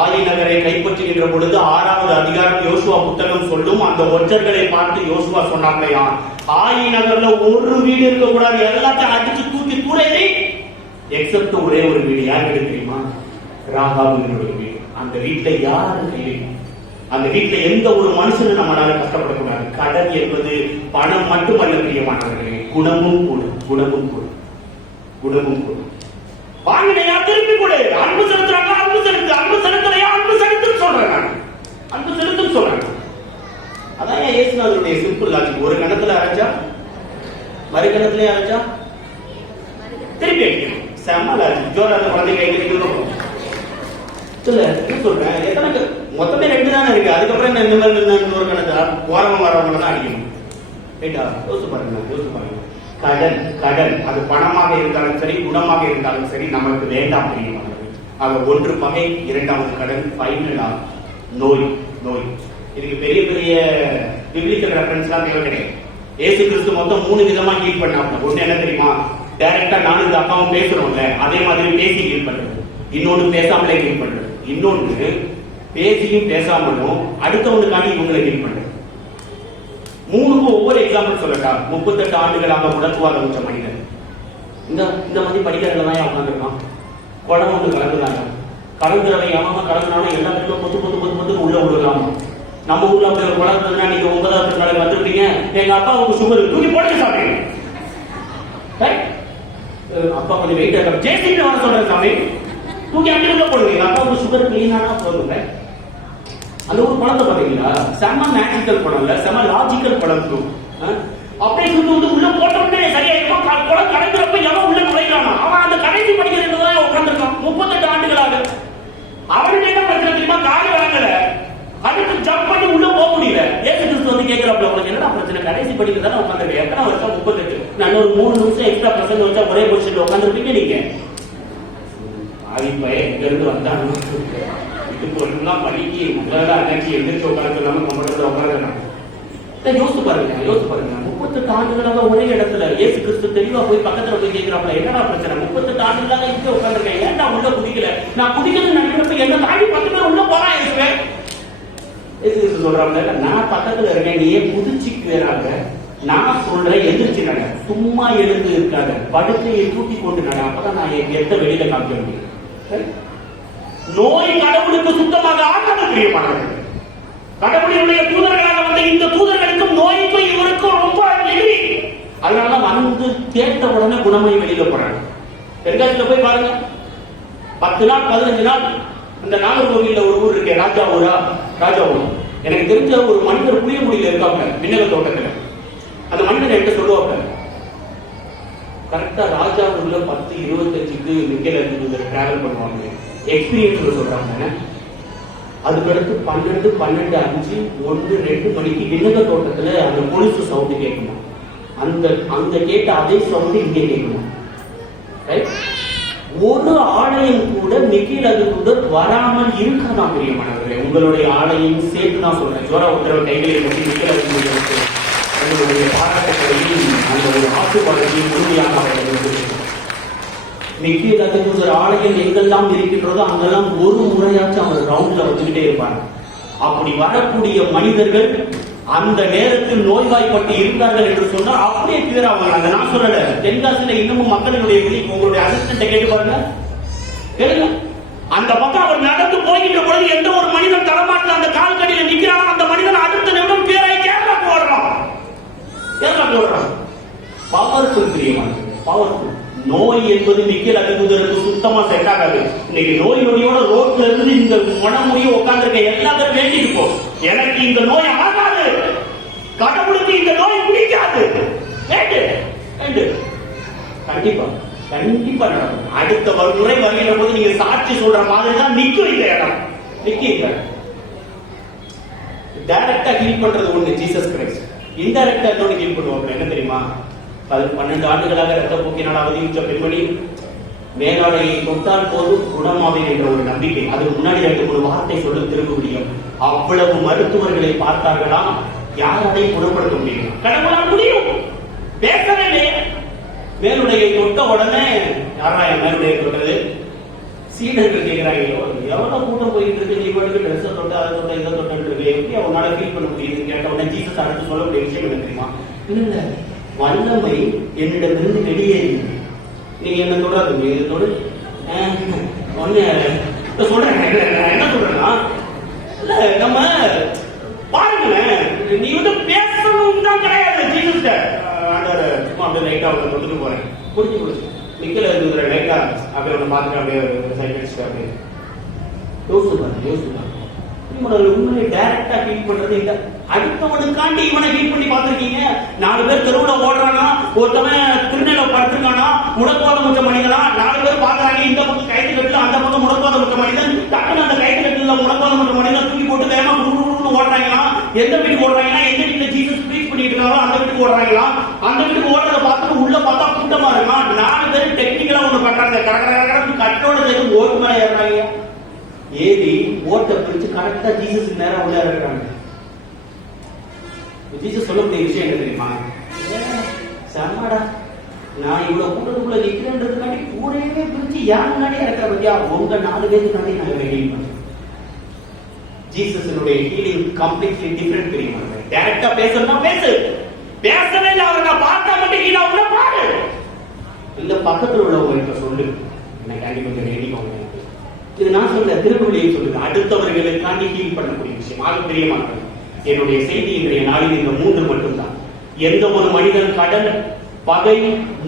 ஆதி நகரை கைப்பற்றுகின்ற பொழுது 6வது அதிகாரம் யோசுவா புத்தகம் சொல்லும். அந்த ஒற்றர்களை பார்த்து யோசுவா சொன்னாங்களையா, ஆதி நகர்ல ஒரு வீடு இருக்க கூடாது, எல்லாத்தையும் அடிச்சு தூக்கி தூரேறி எக்ஸப்ட் ஒரே ஒரு வீடு. யாருக்கு தெரியுமா? ராகாபுவினுடைய வீடு. அந்த வீட்டுல யாரும் கையில், அந்த வீட்டுல எந்த ஒரு மனுஷனும் நம்மளால கஷ்டப்படக்கூடாது. கடன் என்பது பணம் மட்டுமல்ல பிரியமானவர்களே, குணமும் கூட. வாங்கினையா திருப்பி கொடு, அன்பு செலுத்துறாங்க, அன்பு செலுத்தலையா அன்பு செலுத்துன்னு சொல்றேன், அன்பு செலுத்துன்னு சொல்றேன். அதான் இயேசுநாதருடைய சிம்பிள் லாஜிக். ஒரு கணத்துல அரைச்சா மறு கணத்துல அரைச்சா திருப்பி அடிக்கணும். செம்ம லாஜிக். ஜோரா குழந்தை கைக்கு சொல்றேன். எத்தனை மொத்தமே 2 தானே இருக்கு. அதுக்கப்புறம் இந்த மாதிரி ஒரு கணக்கா ஓரமா வரவங்க தான் அடிக்கணும். யோசிச்சு பாருங்க. கடன் அது பணமாக இருந்தாலும் சரி, குணமாக இருந்தாலும் சரி, நமக்கு வேண்டாம் தெரியும். ஆக ஒன்று பகை, 2வது கடன், ஃபைனலா நோய். இதுக்கு பெரிய பிப்ளிக்கல் ரெஃபரன்ஸ் எல்லாம் தேவை கிடையாது. இயேசு கிறிஸ்து மொத்தம் 3 விதமா ஹீல் பண்ணாங்க. ஒண்ணு என்ன தெரியுமா? டைரக்டா நானும் இந்த அக்காவும் பேசுறோம்ல, அதே மாதிரி பேசி ஹீல் பண்றது. இன்னொன்னு பேசாமலே ஹீல் பண்றது. இன்னொன்னு பேசியும் பேசாமலும் அடுத்தவனுக்காண்டி இவங்களை ஹீல் பண்றது. 3க்கும் ஒவ்வொரு எக்ஸாம்பிள் சொல்லட்டா. 38 ஆண்டுகளாக முடக்குவாத வச்ச மனிதன் இந்த மாதிரி படிக்கிறதுல தான் உட்காந்துருக்கான். குடம் ஒன்று கலந்துறாங்க. கலந்துறவை அவன் கலந்துறாலும் எல்லா பேரும் பொத்து உள்ள விடலாமா? நம்ம ஊர்ல அப்படி ஒரு குழந்தை இருந்தா நீங்க 9வது நாளைக்கு வந்துருப்பீங்க, எங்க அப்பாவுக்கு சுகர் தூக்கி போட்டு சாமி, அப்பா கொஞ்சம் வெயிட் இருக்க ஜேசிபி வர சொல்றேன் சாமி, தூக்கி அப்படி உள்ள போடுவீங்க, அப்பாவுக்கு சுகர் கிளீனானா போதுங்க. அந்த ஒரு படத்தை பாத்தீங்களா, செம மேஜிக்கல் படம் இல்ல, செம லாஜிக்கல் படம். அப்படியே வந்து உள்ள போட்ட உடனே சரியாயிருக்கும். குளம் கடைக்கிறப்ப எவன் உள்ள நுழைக்கிறானா அவன் அந்த கடைசி படிக்கிறதுதான் உட்காந்துருக்கான் 38 ஆண்டுகளாக. அவனுக்கு என்ன பிரச்சனை தெரியுமா? காரி வழங்கல, அதுக்கு ஜம்ப் பண்ணி உள்ள போக முடியல. ஏசு கிறிஸ்து வந்து கேட்கிறப்ப உங்களுக்கு என்னடா பிரச்சனை? கடைசி படிக்கிறதா உட்காந்துருக்கேன். எத்தனை வருஷம்? 38. நான் ஒரு 3 நிமிஷம் எக்ஸ்ட்ரா பிரசங்க வச்சா ஒரே பொசிஷன்ல உட்காந்துருப்பீங்க நீங்க. ஆதிப்பய எங்க இருந்து வந்தாங்க இதுக்கு ஒன்றுலாம் படிக்கி முதல்ல அன்னைக்கு எந்திரிச்சு உட்காந்து இல்லாம கம்ப்யூட்டர்ல உட்காந்துருக்காங்க. யோசிச்சு பாருங்க 38 ஆண்டுகளாக ஒரே இடத்துல இயேசு கிறிஸ்து தெளிவா போய் பக்கத்துல போய் கேட்கிறாப்ல, என்னடா பிரச்சனை? 38 ஆண்டுகளாக இங்கே உட்காந்துருக்கேன், ஏன்டா உள்ள குதிக்கல? நான் குதிக்கணும்னு நினைக்கிறப்ப என்ன தாண்டி 10 பேர் உள்ள போறான். இயேசு கிறிஸ்து சொல்றாப்ல, நான் பக்கத்துல இருக்கேன், நீ ஏன் குதிச்சுக்கு வேறாங்க? நான் சொல்றேன் எந்திரிச்சு நட, சும்மா எழுந்து இருக்காத, படுக்கையை தூக்கி கொண்டு நட, அப்பதான் நான் என் கெட்ட வெளியில காமிக்க முடியும். நோய் கடவுளுக்கு சுத்தமாக ஆகாத பிரியமானது. கடவுளுடைய தூதர்களாக வந்த இந்த தூதர்களுக்கும் நோய்க்கும் இவருக்கும் ரொம்ப எதிரி. அதனால வந்து கேட்ட உடனே குணமாய் வெளியில போறாங்க. தென்காசியில போய் பாருங்க, 10 நாள் 15 நாள் அந்த நாகர்கோவில்ல ஒரு ஊர் இருக்கு, ராஜா ஊர். எனக்கு தெரிஞ்ச ஒரு மனிதர் புளியங்குடியில இருக்காங்க, விண்ணக தோட்டத்துல. அந்த மனிதர் என்கிட்ட சொல்லுவாங்க, கரெக்டா ராஜா ஊர்ல 10:25க்கு மிக்கேல் டிராவல் பண்ணுவாங்க. எக்ஸ்பீரியன்ஸ் சொல்றாங்க. அதுக்கடுத்து 12, 12:05, 1, 2 மணிக்கு விண்ணக தோட்டத்துல அந்த கொலுசு சவுண்ட் கேட்கணும். அந்த கேட்ட அதே சவுண்ட் இங்கே கேட்கணும். ஒரு ஆலயம் கூட மிக்கேல் அதுதூதர் வராமல் இருக்காதான் பிரியமானவர்களே. உங்களுடைய ஆலயம் சேர்த்து தான் சொல்றேன். ஜோரா உத்தரவு கைகளை பற்றி மிக்கேல் அதுதூதருக்கு உங்களுடைய பாராட்டுகளையும் அந்த ஒரு ஆசீர்வாதத்தையும் முழுமையாக மிக்கேல் அதுதூதர் ஆலயம் எங்கெல்லாம் இருக்கின்றதோ அங்கெல்லாம் ஒரு முறையாச்சும் அவர் ரவுண்ட்ல வச்சுக்கிட்டே இருப்பாங்க. அப்படி வரக்கூடிய மனிதர்கள் அந்த நேரத்தில் நோய்வாய்ப்பட்டு இருந்தார்கள் என்று சொன்னால் அப்படியே கிளியர் ஆவாங்க. நான் சொல்லல, தென்காசியில இன்னமும் மக்களுடைய உங்களுடைய அசிஸ்டன்ட் கேட்டு பாருங்க, கேளுங்க. அந்த பக்கம் அவர் நடந்து போகின்ற பொழுது எந்த ஒரு மனிதன் தரமாட்டில் அந்த கால் கடியில நிக்கிறானோ அந்த மனிதன் அடுத்த நிமிடம் பேராய் கேரளா போடுறான். பவர்ஃபுல் பிரியமானது, பவர்ஃபுல். நோய் என்பது மிக்கேல் அதுதூதருக்கு சுத்தமா செட் ஆகாது. இன்னைக்கு நோய் நொடியோட ரோட்ல இருந்து இந்த மனமுடிய உட்கார்ந்துருக்க எல்லா பேரும் வேண்டிட்டு போ, எனக்கு இந்த நோய் ஆகாது, கடவுளுக்கு இந்த நோய் பிடிக்காது. கண்டிப்பா கண்டிப்பா நடக்கும். அடுத்த முறை வருகிற போது நீங்க சாட்சி சொல்ற மாதிரி தான் நிக்கும். இந்த இடம் நிக்க டைரக்டா ஹீல் பண்றது ஒண்ணு ஜீசஸ் கிரைஸ்ட். இன்டைரக்டா என்னோட ஹீல் பண்ணுவாங்க. என்ன தெரியுமா? 12 ஆண்டுகளாக ரத்த போக்கினால் அவதியுற்ற பெண்மணி மேலாடையை தொட்டால் போதும் குணமாவேன் என்ற ஒரு நம்பிக்கை. அதுக்கு முன்னாடி 2-3 வார்த்தை சொல்ல திரும்ப முடியும். அவ்வளவு மருத்துவர்களை பார்த்தார்களாம், யாராலையும் குணப்படுத்த முடியும்? கடவுளால் முடியும். பேசவே இல்லையே. மேலுடையை தொட்ட உடனே யாரா மேலுடைய தொட்டது? சீடர்கள் கேட்கிறாங்க, எவ்வளவு கூட்டம் போயிட்டு இருக்கு, நீ பாட்டுக்கு ட்ரெஸ் தொட்ட அதை தொட்ட இதை தொட்டு இருக்கு, எப்படி அவனால ஃபீல் பண்ண முடியுது? கேட்ட உடனே ஜீசஸ் அடுத்து சொல்லக்கூடிய விஷயம் என்ன தெரியுமா? இல்ல, வல்லமை என்னிடமிருந்து வெளியேறி, நீங்க என்ன தொடாதீங்க, இது தொடு சொல்றேன். என்ன சொல்றேன்னா, இல்ல நம்ம பாருங்களேன், நீ வந்து பேசணும் தான் கிடையாது. ஜீசஸ் சும்மா அப்படியே லைட்டா அவங்களை தொட்டுட்டு போறேன், புரிஞ்சு மிக்கேல் அதுதூதர் லைட்டா அப்படியே ஒன்று பார்த்துட்டு அப்படியே சைட் அடிச்சுட்டு அப்படியே யோசிச்சு உண்மையை டைரக்டா ஹீட் பண்றது இல்ல. அடுத்தவனுக்காண்டி இவனை ஹீட் பண்ணி பார்த்திருக்கீங்க? 4 பேர் தெருவுல ஓடுறானா, ஒருத்தவன் திருநெல்ல படுத்திருக்கானா, முடக்கோத முச்ச மனிதனா, 4 பேர் பாக்குறாங்க. இந்த பக்கம் கைத்து கட்டுல, அந்த பக்கம் முடக்கோத முச்ச மனிதன், டக்குனு அந்த கைத்து கட்டுல முடக்கோத முச்ச மனிதன் தூக்கி போட்டு தேமா குடுக்குன்னு ஓடுறாங்களா. எந்த வீட்டுக்கு ஓடுறாங்கன்னா, எந்த வீட்டுல ஜீசஸ் ப்ரீச் பண்ணிட்டு இருக்காங்களோ அந்த வீட்டுக்கு ஓடுறாங்களா. அந்த வீட்டுக்கு ஓடுறத பார்த்துட்டு உள்ள பார்த்தா கூட்டமா இருக்கான். 4 பேர் டெக்னிக்கலா ஒண்ணு பண்றாங்க, கடற்கரை கட்டோட சேர்த்து ஓட்டு மேல ஏறாங்க. ஏறி ஓட்டை பிடிச்சு கரெக்டா ஜீசஸ் நேரம் உள்ள இருக்கிறாங்க. ஜீசஸ் சொல்லக்கூடிய விஷயம் என்ன தெரியுமா? செம்மடா, நான் இவ்வளவு கூட்டத்துக்குள்ள நிக்கிறேன்றதுக்காண்டி கூடவே பிடிச்சு யார் முன்னாடியே இருக்கிற பத்தியா, உங்க 4 பேருக்கு முன்னாடி நாங்க ஹீல் பண்றோம். ஜீசஸனுடைய ஹீலிங் கம்ப்ளீட்லி டிஃபரெண்ட் தெரியுமா? டைரக்டா பேசணும்னா பேசு, பேசவே இல்லை அவரை நான் பார்த்தா மட்டும் ஹீல் ஆகும்னா பாரு. இந்த பக்கத்துல உள்ளவங்க இப்ப சொல்லு, எனக்கு கொஞ்சம் ரெடிக்கோங்க, இது நான் சொல்ல திருக்குறளையும் சொல்லுங்க, அடுத்தவர்களுக்காண்டி ஹீல் பண்ணக்கூடிய விஷயம். ஆக பிரியமானவர்களே, என்னுடைய செய்தி இன்றைய நாளில் இந்த 3 மட்டும்தான். எந்த ஒரு மனிதன் கடன், பகை,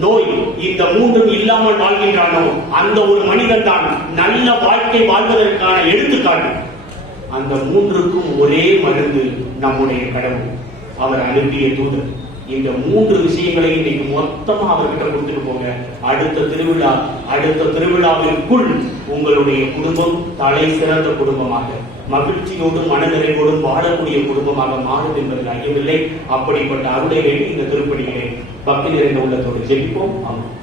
நோய் இந்த 3ம் இல்லாமல் வாழ்கின்றானோ அந்த ஒரு மனிதன் தான் நல்ல வாழ்க்கை வாழ்வதற்கான எடுத்துக்காட்டு. அந்த 3க்கும் ஒரே மருந்து நம்முடைய கடவுள், அவர் அனுப்பிய தூதர். இந்த 3 விஷயங்களையும் இன்னைக்கு மொத்தமா அவர்கிட்ட கொடுத்துட்டு போங்க. அடுத்த திருவிழாவிற்குள் உங்களுடைய குடும்பம் தலை சிறந்த குடும்பமாக, மகிழ்ச்சியோடும் மனநிறைவோடும் வாழக்கூடிய குடும்பமாக மாறும் என்பதில் ஐயமில்லை. அப்படிப்பட்ட அருளை வேண்டி இந்த திருப்பணிகளை பக்தி நிறைந்த உள்ளத்தோடு ஜெபிப்போம். ஆமாம்.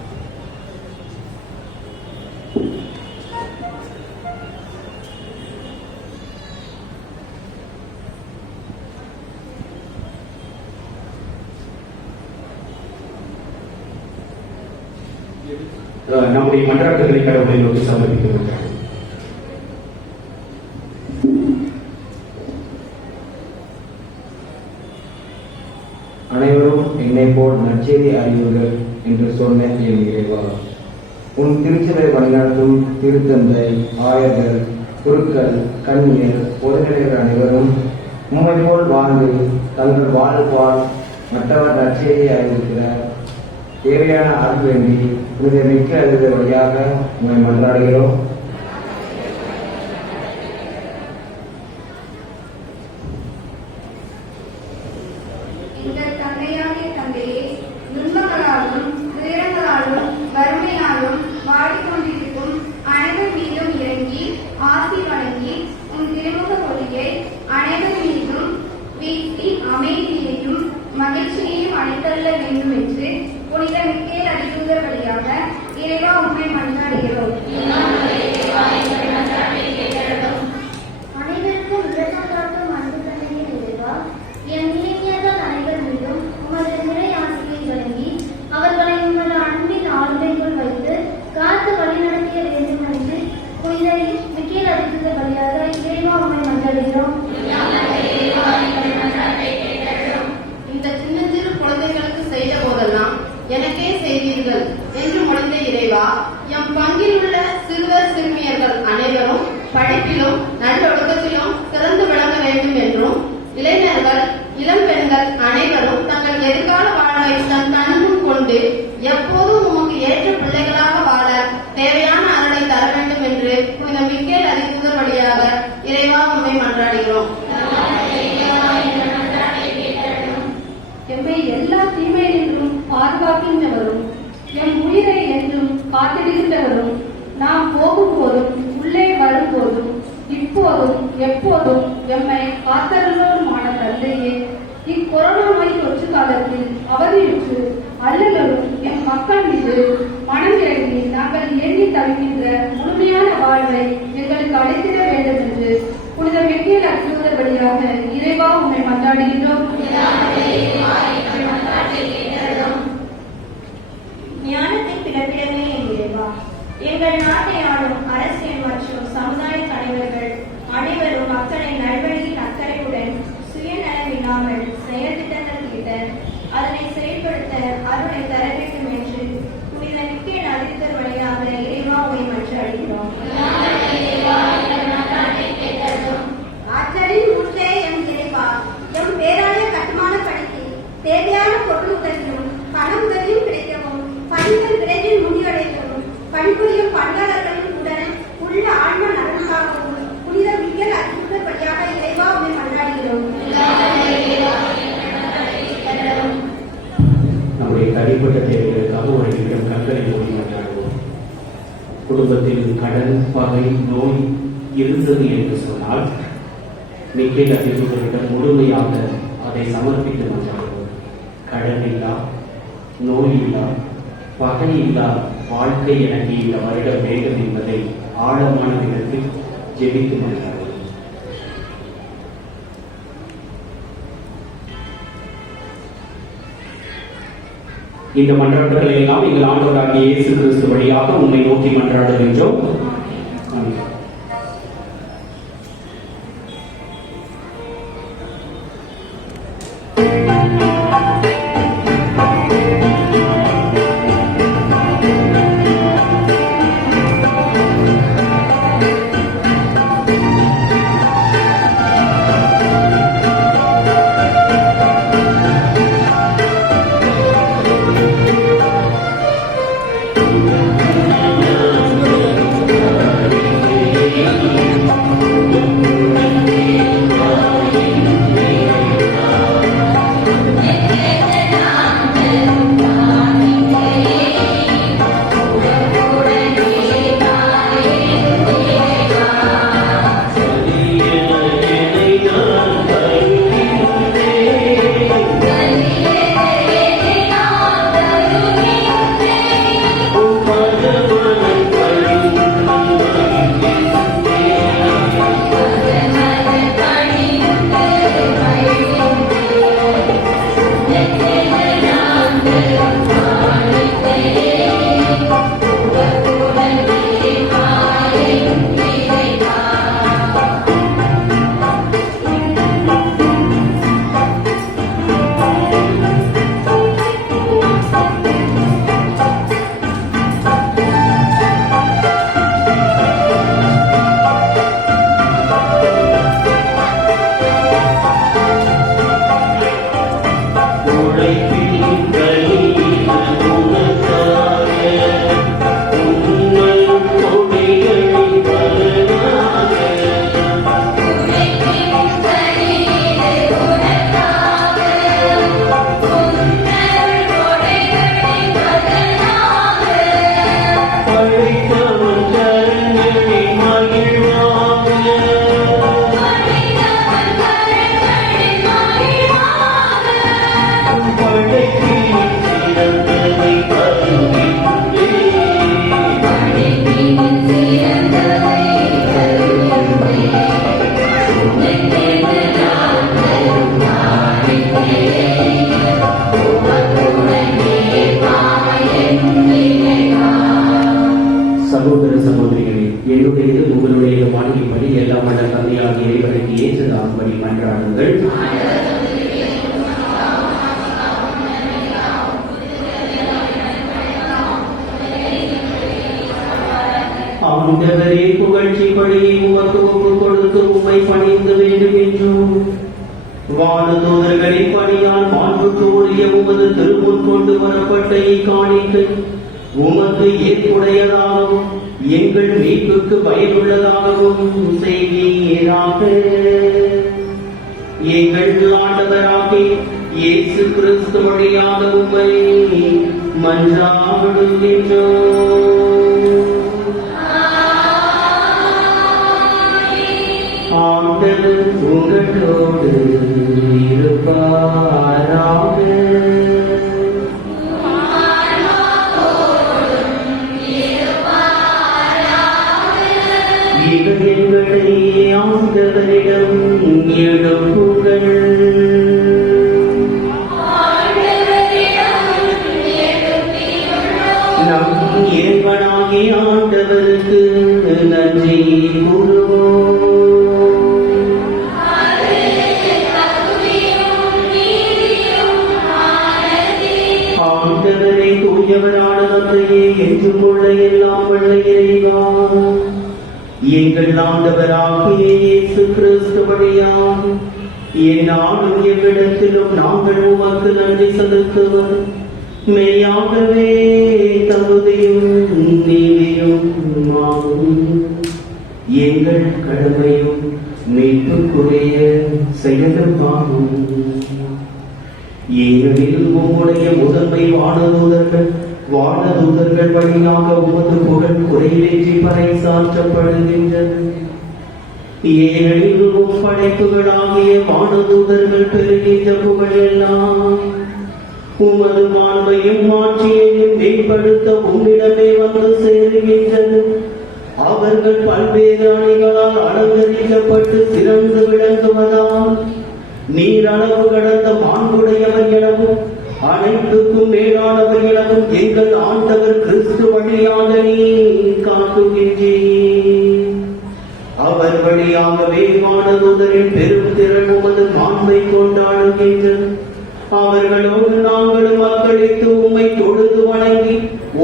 நம்முடைய மன்றாட்டுகளை கடவுளை நோக்கி சமர்ப்பிக்கிறோம். அனைவரும் என்னை போல் நற்செய்தி அறிவுகள் என்று சொன்ன என் இறைவா, உன் திருச்சபை வழிநடத்தும் திருத்தந்தை, ஆயர்கள், குருக்கள், கன்னியர், பொதுநிலைகள் அனைவரும் உம்மை போல் வாழ்ந்து தங்கள் வாழ்வால் மற்றவர் நற்செய்தியை அறிவிக்கிற தேவையான அருள் வேண்டி புனித மிக்க அறிவு வழியாக உண்மை மன்றாடுகிறோம். எங்கள் தந்தையாகிய தந்தையே, துன்பங்களாலும் துயரங்களாலும் வறுமையாலும் வாடிக்கொண்டிருக்கும் அனைவர் மீதும் இறங்கி ஆசி வழங்கி உன் திருமுக ஒளியை அனைவர் மீதும் வீசி அமைதியையும் மகிழ்ச்சியையும் அளித்தள்ள வேண்டும் என்று புனித மிக்கேல் அதிதூதர் வழியாக இறைவா உம்மை மன்றாடுகிறோம். அனைவருக்கும் இரண்டாம் அன்பு தந்தையே இறைவா, என் இளைஞர்கள் அனைவர் மீதும் உமது நிறை ஆசிரியை வழங்கி அவர்களை உமது அன்பின் ஆளுமைக்குள் வைத்து காத்து வழிநடத்திய வேண்டும் என்று புனித மிக்கேல் அதிதூதர் வழியாக இறைவா உம்மை மன்றாடுகிறோம். இந்த சின்னஞ்சிறு குழந்தைகளுக்கு செய்த போதெல்லாம் எனக்கே செய்தீர்கள் என்று மொழிந்த இறைவா, எம் பங்கில் உள்ள சிறுவர் சிறுமியர்கள் அனைவரும் படிப்பிலும் நல்லொழுக்கத்திலும் சிறந்து விளங்க வேண்டும் என்றும், இளைஞர்கள் இளம் பெண்கள் அனைவரும் தங்கள் எதிர்கால வாழ்வை தன் கண்முன் கொண்டு எப்போதும் உமக்கு ஏற்ற பிள்ளைகளாக வாழ தேவையான அருளை தர வேண்டும் என்று புனித மிக்கேல் அதிதூதர் வழியாக இறைவா உம்மை மன்றாடுகிறோம். எம்மை எல்லா தீமையிலும் பாதுகாக்கின்றவரும் எம் உயிரை என்றும் காத்திடுகின்றவரும் நாம் போகும்போதும் உள்ளே வரும்போதும் இப்போதும் எப்போதும் எம்மை காத்தருளோருமான தந்தையே, இக்கொரோனா நோய் தொற்று காலத்தில் அவதியுற்று அல்லலும் எம் மக்கள் மீது மனம் எழுதி நாங்கள் எண்ணி தவிக்கின்ற முழுமையான வாழ்வை எங்களுக்கு அளித்திட வேண்டும் என்று புனித மிக்கேல் அதிதூதர் வழியாக இறைவா உம்மை மன்றாடுகின்றோம். ஞானத்தின் பிறப்பிடமே என் இறைவா, எங்கள் நாட்டை ஆளும் அரசியல் மற்றும் சமுதாய தலைவர்கள் அனைவரும் மக்களை நல்வழியில் அக்கறையுடன் சுயநலமில்லாமல் செயல் திட்டங்கள் தீட்ட அதனை செயல்படுத்த அருளை தர வேண்டும் என்று புனித மிக்கேல் அதிதூதர் வழியாக இறைவா உம்மை மன்றாடுகிறோம். ஆற்றலின் ஊற்றே எம் இறைவா, எம் பேராய கட்டுமான பணிக்கு தேவையான பொருள் உதவியும் பண உதவியும் கிடைக்கவும், பணிகள் விரைவில் முடிவடையவும், பணிபுரியும் பணியாளர்களின் உடன் உள்ள ஆன்ம நலனுக்காகவும் புனித மிக்கேல் அதிதூதர் வழியாக இறைவா உம்மை மன்றாடுகிறோம். நம்முடைய தனிப்பட்ட தேவைகளுக்காக ஒரு நிமிடம் கண்களை மூடி மன்றாடுவோம். குடும்பத்தில் கடன், பகை, நோய் இருந்தது என்று சொன்னால் மிக்கேல் அதிதூதரிடம் முழுமையாக அதை சமர்ப்பித்து மன்றாடுவோம். கடன் இல்லா, நோய் இல்லா, பகை இல்லா வாழ்க்கை எனக்கு இந்த வருடம் வேண்டும் என்பதை ஆழமான விதத்தில் ஜெபித்து மன்றாடுவோம். இந்த மன்றாட்டுகளை எல்லாம் எங்கள் ஆண்டவராகிய இயேசு கிறிஸ்து வழியாக உம்மை நோக்கி மன்றாடுகின்றோம். ஆமென். சகோதர சகோதரிகளே, என்னுடையது உங்களுடைய வாழ்க்கைப்படி எல்லாம் வல்ல தந்தையாகிய இறைவனுக்கு ஏற்றதாகும்படி மன்றாடுங்கள். ஆண்டவரே, புகழ்ச்சி பழியை உமக்கு ஒப்பு கொடுத்து உம்மை பணிந்து வேண்டும் என்றும் வானதூதர்களின் பணியால் மாண்புக்கு உரிய உமது திருமுன் கொண்டு வரப்பட்ட இக்காணிக்கை உமக்கு ஏற்புடையதாகவும் எங்கள் மீட்புக்கு பயனுள்ளதாகவும் செய்வீராக. எங்கள் ஆண்டவராகிய இயேசு கிறிஸ்து வழியாக உம்மை மன்றாடுகின்றோம். ஆண்டவர் உங்களோடு இருப்பாராக. இதயங்களை ஆண்டவரிடம் எழுப்புங்கள். நம் இறைவனாகிய ஆண்டவருக்கு நன்றி கூறுவோம். ஆண்டவரை தூயவரான தந்தையே, என்றும் உள்ள எல்லாம் வல்ல இறைவா, எங்கள் ஆண்டவராகிய இயேசு கிறிஸ்து வழியாக எந்நாளும் எவ்விடத்திலும் நாங்கள் உமக்கு நன்றி செலுத்துவது மெய்யாகவே தகுதியும் நீதியும் ஆகும். எங்கள் கடமையும் மீட்புக்குரிய செயலுமாகும். ஏனெனில் உம்முடைய முதன்மை வானதூதர்கள் வழியாக உமது புகழ் குறைவின்றி பறைசாற்றப்படுகின்றது. ஏனெனில் படைப்புகளாகிய வானதூதர்கள் பெறுகின்ற புகழெல்லாம் உமது மாண்பையும் ஆட்சியையும் மேம்படுத்த உம்மிடமே வந்து சேருகின்றது. அவர்கள் பல்வேறு அணிகளால் அலங்கரிக்கப்பட்டு சிறந்து விளங்குவதால் நீர் அளவு கடந்த மாண்புடையவர் எனவும் அனைத்துக்கும் மேலானவர் எனவும் எங்கள் ஆண்டவர் கிறிஸ்து வழியாக நீர் காட்டுகின்றீர். அவர் வழியாகவே வானதூதரின் பெரும் திரள் உமது மாண்பை கொண்டாடுகின்றது. அவர்களோடு நாங்களும் மக்களித்து உம்மை தொழுது வணங்கி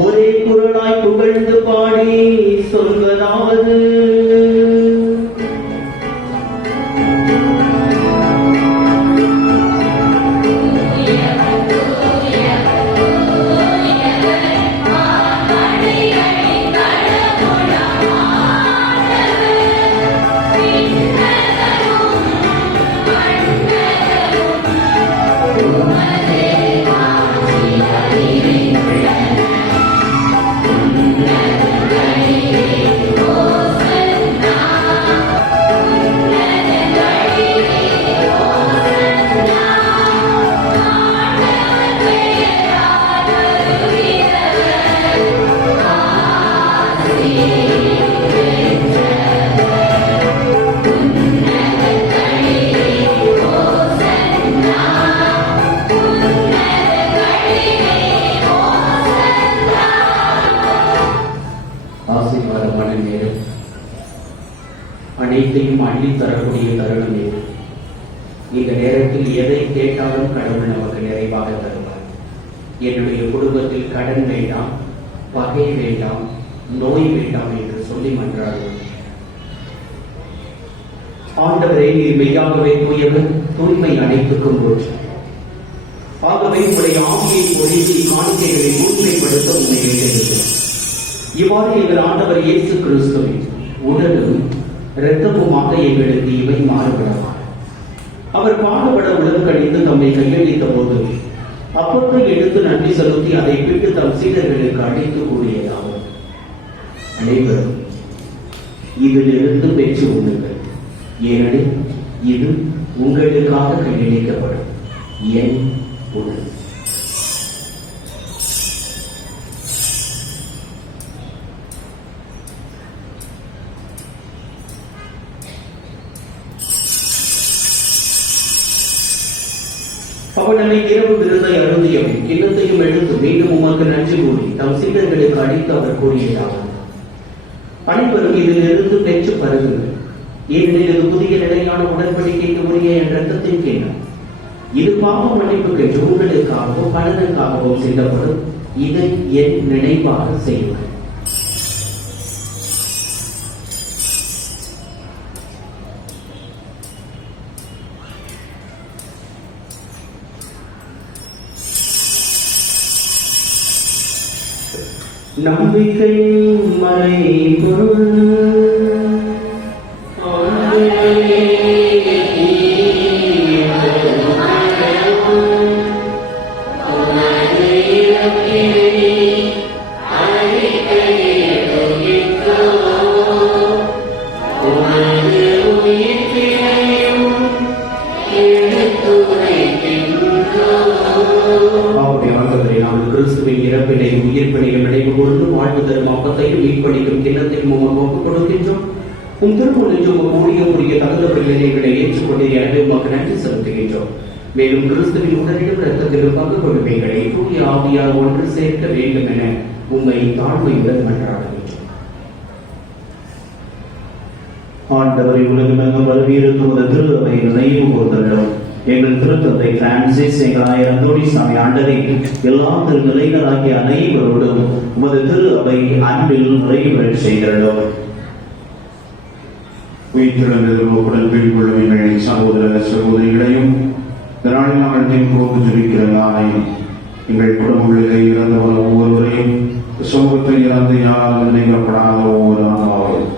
ஒரே குரலாய் புகழ்ந்து பாடி சொல்வதாவது: அனைத்தையும் அள்ளி தரக்கூடிய தருணம் இது. இந்த நேரத்தில் எதை கேட்டாலும் கடவுள் நமக்கு நிறைவாக தருவார். என்னுடைய குடும்பத்தில் கடன் வேண்டாம், பகை வேண்டாம், நோய் வேண்டாம் என்று சொல்லி மன்றாடுவோம். ஆண்டவரே, நீர் மெய்யாகவே தூயவர், தூய்மை அனைத்துக்கும் போற்று. ஆகவே உங்களுடைய ஆவியை பொழிந்து காணிக்கைகளை முன்னிலைப்படுத்த உண்மை வேண்டியிருக்கிறோம். இவ்வாறு எங்கள் ஆண்டவர் இயேசு கிறிஸ்துவின் உடலும் இரத்தமுமாக எங்களுக்கு இவை மாறுபடலாம். அவர் பாடுபட உடல் கழிந்து தம்மை கையளித்த போது அப்பத்தை எடுத்து நன்றி செலுத்தி அதை விட்டு தம் சீடர்களுக்கு அழைத்து கூறியதாகும்: அனைவரும் இதிலிருந்து பெற்று உண்ணுங்கள், ஏனெனில் இது உங்களுக்காக கையளிக்கப்படும் என் உடல். நிறைவு விருந்தை அருந்தியும் கிண்ணத்தையும் எடுத்து மீண்டும் உமக்கு நன்றி கூறி தம் சீடர்களுக்கு அளித்து அவர் கூறியதாகும். அனைவரும் இதிலிருந்து பெற்று பருகுங்கள். ஏனெனில் இது புதிய நிலையான உடன்படிக்கைக்கு உரிய என் ரத்தத்தின் கிண்ணம். இது பாவ மன்னிப்புக்கு உங்களுக்காகவும் பலனுக்காகவும் சிந்தப்படும். இதை என் நினைவாக செய்யுங்கள். நம்பிக்கை மறை பொருள் கிறிஸ்துவின் இறப்பினையும் உயிர்ப்பினையும் நினைவு கூர்ந்து வாழ்வு தரும் அப்பத்தையும் மீட்பளிக்கும் கிண்ணத்தையும் உமக்கு ஒப்புக் கொடுக்கின்றோம். உம் திருப்பூர் என்று உரிய தகுந்தவர்களை ஏற்றுக்கொண்டே உமக்கு நன்றி செலுத்துகின்றோம். மேலும் கிறிஸ்துவின் உடலிலும் இரத்தத்திலும் பங்கு கொடுப்பீங்களை தூய ஆவியார் ஒன்று சேர்க்க வேண்டும் என உம்மை தாழ்மையுடன் மன்றாடுகின்றோம். ஆண்டவரை உலகமெங்கும் வரவிருக்கும் திரு அவை நினைவு கூர்ந்தோம். எங்கள் திருத்தந்தை பிரான்சிஸ், எங்கள் ஆயர் அந்தோணிசாமி ஆண்டரை எல்லா திருநிலைகளாகிய அனைவரோடும் உமது திரு அவை அன்பில் நிறைவு செய்கிறோம். உயிர்த்தெழுந்தவர்களுடன் கொள்ளும் எங்கள் சகோதர சகோதரிகளையும் இந்த நாளில் நாங்கள் தீர்ப்போடு ஜெபிக்கிற யாரையும் எங்கள் குடும்பங்களிலே இறந்தவர ஒவ்வொருவரையும் சமூகத்தில் இறந்து யாராலும் நினைக்கப்படாத ஒவ்வொரு ஆன்மாவையும்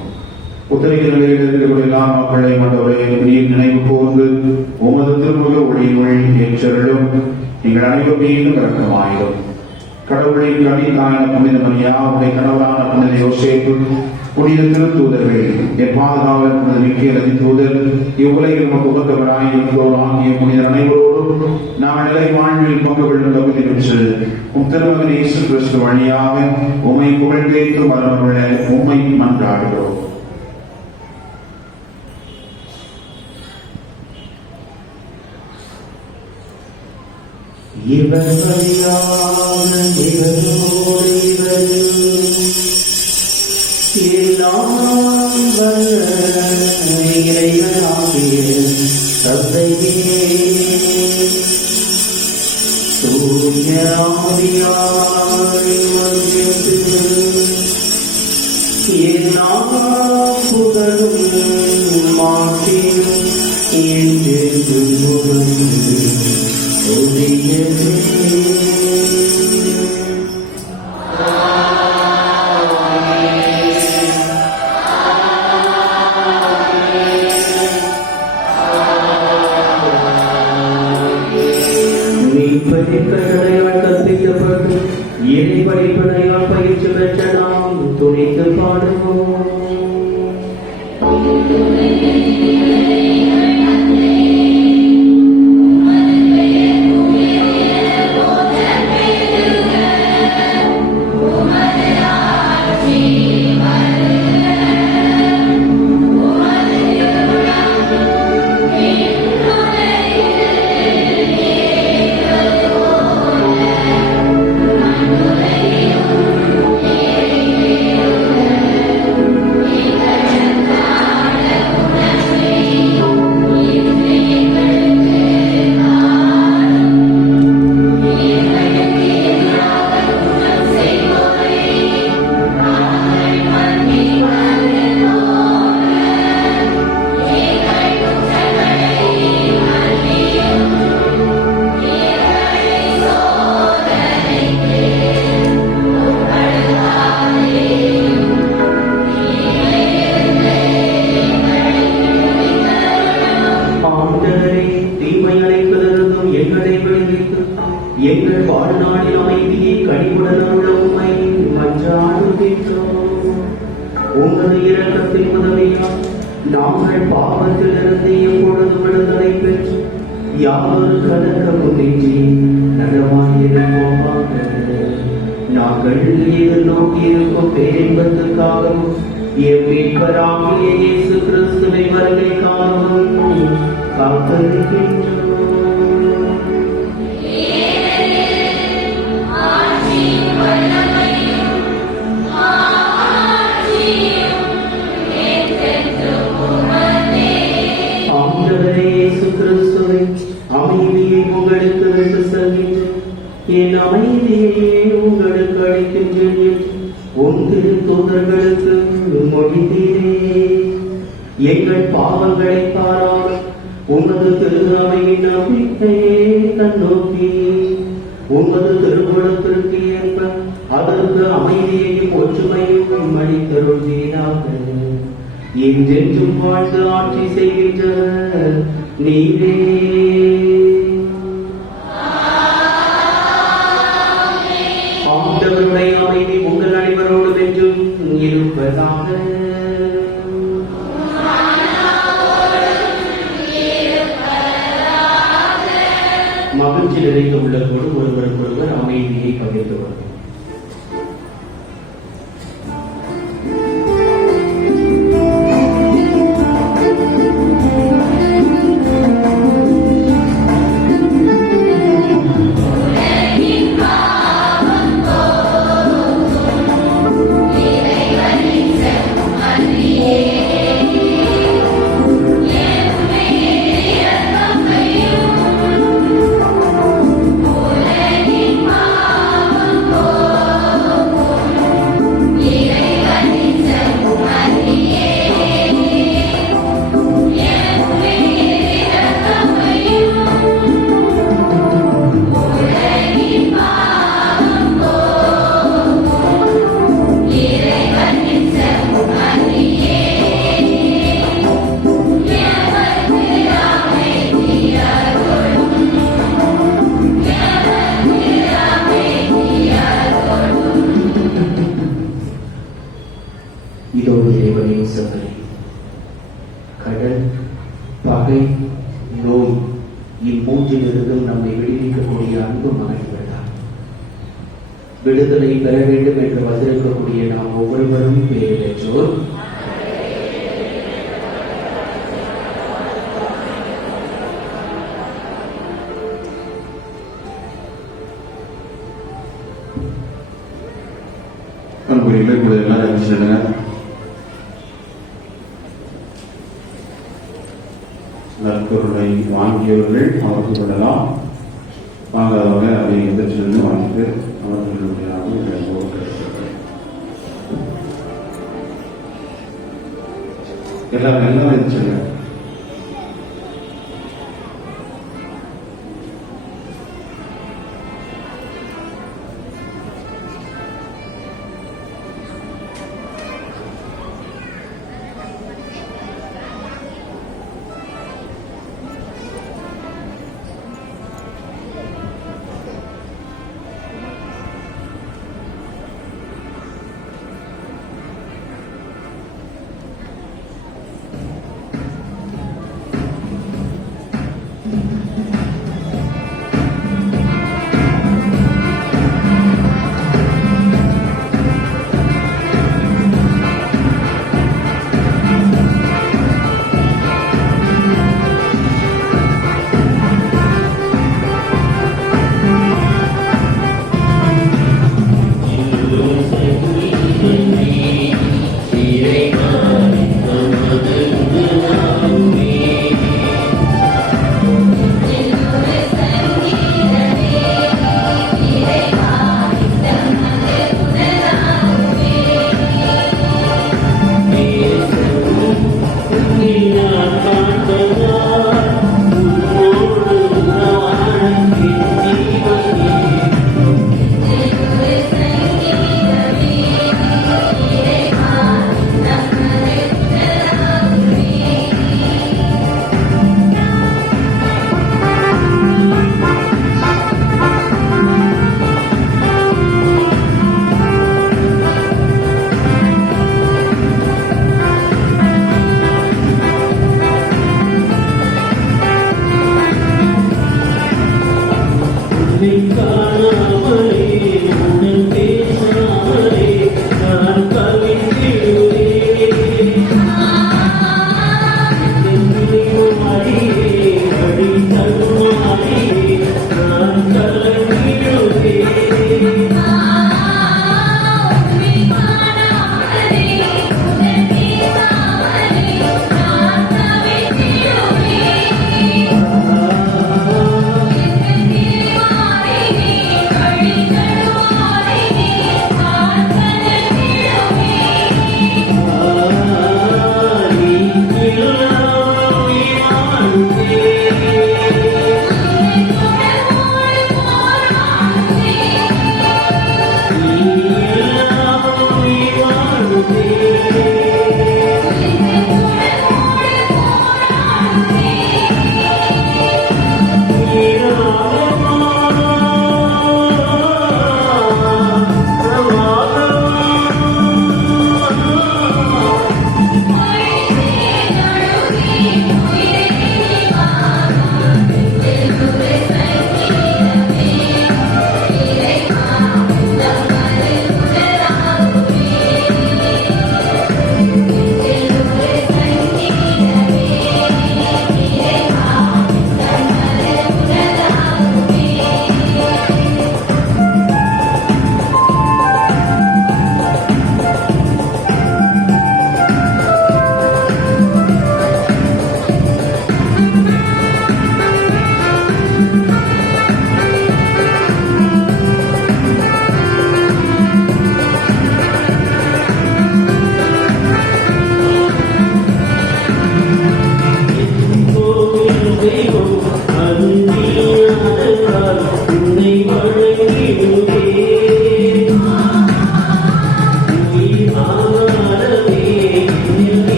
உத்தரிக்க நிலையில் இருக்கக்கூடிய எல்லா மக்களையும் ஆண்டவரே நீர் நினைவு கூர்ந்து உமது திருமுக ஒளியினுள் ஏற்றருளும். எங்கள் அனைவரும் மீண்டும் இரக்கமாயிரும். கடவுளின் கனிதான புனித மரியா, அவருடைய கணவரான புனித யோசேப்பு, புனித திருத்தூதர்கள், என் பாதுகாவலர் புனித மிக்கேல் தூதர், இவ்வுலகில் நமக்கு உகந்தவராய் இருந்தோர் ஆகிய புனிதர் அனைவரோடும் நாங்கள் நிலை வாழ்வில் பங்கு கொள்ளும் தகுதி பெற்று உம் திருமகன் இயேசு கிறிஸ்து வழியாக உம்மை புகழ்ந்தேற்று வரவுள்ள உம்மை மன்றாடுகிறோம். இவர் வழியாக இவரோடு இவரில் எல்லாம் வல்ல இறைவனாகிய தந்தையே, தூய ஆவியாரின் ஒன்றியத்தில் எல்லா புகழும் மாற்றியும் என்றென்றும் புகழ்ந்து கற்பிக்கப்பட்டு இறை படிப்படையால் பயிற்சி பெற்ற நாம் துணித்து பாடுவோம். எங்கள் வாழ்நாளில் அமைதியை கனிவுடன் உம்மை மன்றாடுகின்றோம். உமது இரக்கத்தின் உதவியால் நாங்கள் பாவத்திலிருந்து எப்பொழுது விடுதலை பெற்று யாவொரு கலக்கமுமின்றி நலமாயிருப்போமாக. நாங்கள் எதிர்நோக்கியிருக்கும் பேரின்பத்துக்காகவும் எம் மீட்பராகிய இயேசு கிறிஸ்துவின் வருகைக்காகவும் காத்திருக்கின்றோம். உன் திருத்தூதர்களுக்கு மொழிந்தீரே. எங்கள் பாவங்களை பாராமல் உமது திரு அவையின் நம்பிக்கையே கண்ணோக்கி உமது திருவுளத்திற்கு ஏற்ப அதற்கு அமைதியையும் ஒற்றுமையும் அளித்தருள்வீராக. என்றென்றும் வாழ்ந்து ஆட்சி செய்கின்றவர் நீரே. ஆண்டவருடைய அமைதி உங்கள் அனைவரோடு என்றும் இருப்பதாக. மகிழ்ச்சி நிறைந்த உள்ளதோடு ஒருவருக்கொருவர் அமைதியை பகிர்ந்து கொள்ளும். இதோடு இறைவனின் சந்தனை கடல், பகை, நோய் இம்மூன்றிலிருந்தும் நம்மை விடுவிக்கக்கூடிய அன்பு மகன்கள் தான். விடுதலை பெற வேண்டும் என்று வந்திருக்கக்கூடிய நாம் ஒவ்வொருவரும் பேறு பெற்றோர். எல்லாரும் சொல்லுங்க. நற்கொருளை வாங்கியவர்கள் அவர்கள் கொள்ளலாம், வாங்காதவங்க அதை எதிர்த்து வாங்கிட்டு அவர்களுடைய எல்லாரும் எல்லாம் எதிர்த்து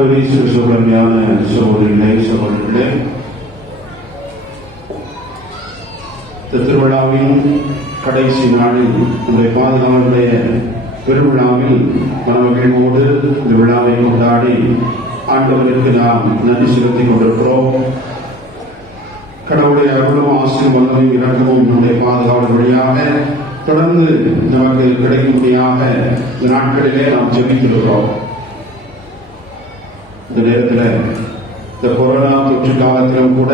ஆண்டவரே சுகமையான சகோதரிகளே சகோதரர்களே, இந்த திருவிழாவின் கடைசி நாளில் நம்முடைய பாதுகாவலுடைய பெருவிழாவில் மனமகிழ்வோடு இந்த விழாவை கொண்டாடி ஆண்டவருக்கு நாம் நன்றி செலுத்திக் கொண்டிருக்கிறோம். கடவுளுடைய அருளும் ஆசீர்வாதமும் இரக்கமும் நம்முடைய பாதுகாவல் வழியாக தொடர்ந்து நமக்கு கிடைக்கும்படியாக இந்த நாட்களிலே நாம் ஜெபித்திருக்கிறோம். இந்த நேரத்தில் இந்த கொரோனா தொற்று காலத்திலும் கூட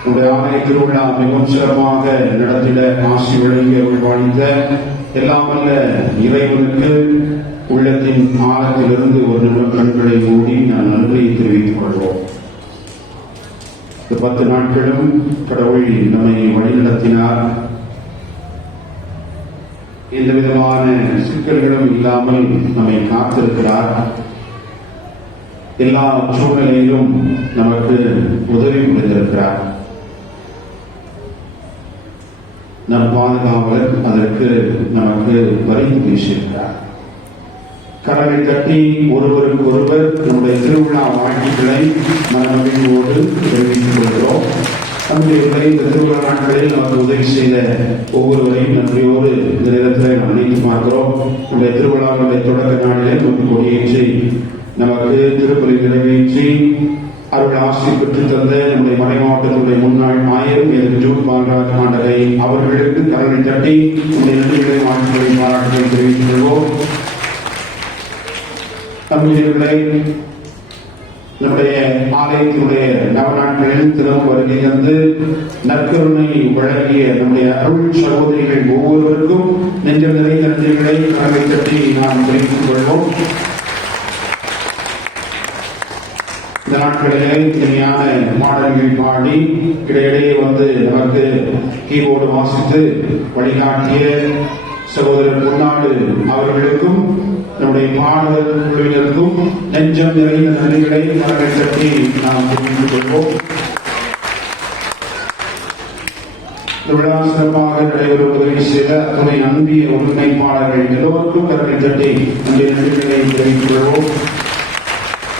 நம்முடைய ஆலய திருவிழா மிகவும் சிறப்பாக நடத்திட ஆசி வழங்கியவர்கள் வாழ்ந்த எல்லாம் வல்ல இறைவனுக்கு உள்ளத்தின் ஆழத்திலிருந்து ஒரு நிமிடம் கண்களை மூடி நான் நன்றியை தெரிவித்துக் கொள்வோம். இந்த 10 நாட்களும் கடவுள் நம்மை வழிநடத்தினார். எந்த விதமான சிக்கல்களும் இல்லாமல் நம்மை காத்திருக்கிறார். எல்லா சூழ்நிலையிலும் நமக்கு உதவி புரிந்திருக்கிறார். நம் பாதுகாவலர் அதற்கு நமக்கு பரிந்து பேசியிருக்கிறார். கடலை தட்டி ஒருவருக்கு ஒருவர் நம்முடைய திருவிழா வாழ்க்கைகளை மனமகிழ்வோடு தெரிவித்துக் கொள்கிறோம். நம்முடைய இந்த திருவிழா நாட்களில் நமக்கு உதவி செய்த ஒவ்வொருவரையும் நன்றியோடு இந்த நேரத்தில் நாம் நினைத்து பார்க்கிறோம். நம்முடைய திருவிழாவுடைய தொடக்க நாளிலே நமக்கு கொடியேற்றி நமக்கு திருப்பலி நிறைவேற்றி அருள் ஆசி பெற்றுத் தந்த நம்முடைய மறை மாவட்டத்தினுடைய முன்னாள் ஆயர் ஜூட் பாலராஜ் ஆண்டகை அவர்களுக்கு கடலை தட்டி நம்முடைய நன்றிகளை வாழ்த்துக்களை பாராட்டுகளை தெரிவித்துக் கொள்வோம். தமிழர்களை நம்முடைய ஆலயத்தினுடைய நவநாட்களில் தினமும் வருகை தந்து நற்கருணை வழங்கிய நம்முடைய அருள் சகோதரிகள் ஒவ்வொருவருக்கும் நெஞ்சம் நிறைந்த நன்றிகளை கடலை தட்டி நாம் தெரிவித்துக் கொள்வோம். இந்த நாட்களிலே இனிமையான பாடல்கள் பாடி இடையிடையே வந்து நமக்கு கீபோர்டு வாசித்து வழிகாட்டிய சகோதரர் பொன்னாடு அவர்களுக்கும் நம்முடைய மாணவர் குழுவினருக்கும் நெஞ்சம் நிறைந்த நன்றிகளை கடலை தட்டி நாம் தெரிவித்துக் கொள்வோம். இந்த விழா சிறப்பாக நடைபெறும் உதவி செய்த அத்துணை அன்பிய ஒருங்கிணைப்பாளர்கள் எல்லோருக்கும் கடலை தட்டி நன்றிகளை தெரிவித்துக் கொள்வோம்.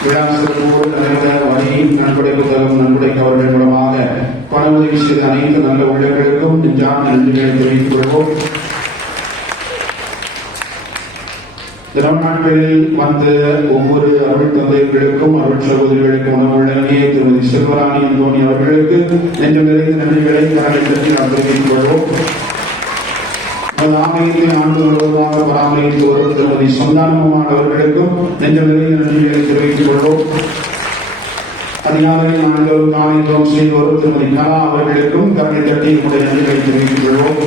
விழா சிறப்போடு நடைபெற வழி நன்கொடை புத்தகம் நன்கொடைக்கு அவர்கள் மூலமாக பண உதவி செய்த அனைத்து நல்ல உள்ளங்களுக்கும் நெஞ்சார்ந்த நன்றிகளை தெரிவித்துக் கொள்வோம். நாட்களில் வந்த ஒவ்வொரு அருள் தந்தைகளுக்கும் அருள் சகோதரிகளுக்கும் உணவு வழங்கிய திருமதி செல்வராணி அந்தோணி அவர்களுக்கு நெஞ்சம் நிறைந்த நன்றிகளை கடலை தட்டி நாம் தெரிவித்துக் கொள்வோம். ஆலயத்தை ஆண்டு வருவதாக பராமரித்து வரும் திருமதி சொந்தானம்மாள் அவர்களுக்கும் நெஞ்சம் நிறைந்த நன்றிகளை தெரிவித்துக் கொள்வோம். அதிகாலை ஆண்டோரும் ஆலயம் செய்து வரும் திருமதி கலா அவர்களுக்கும் கடலை தட்டி நம்முடைய நன்றிகளை தெரிவித்துக் கொள்வோம்.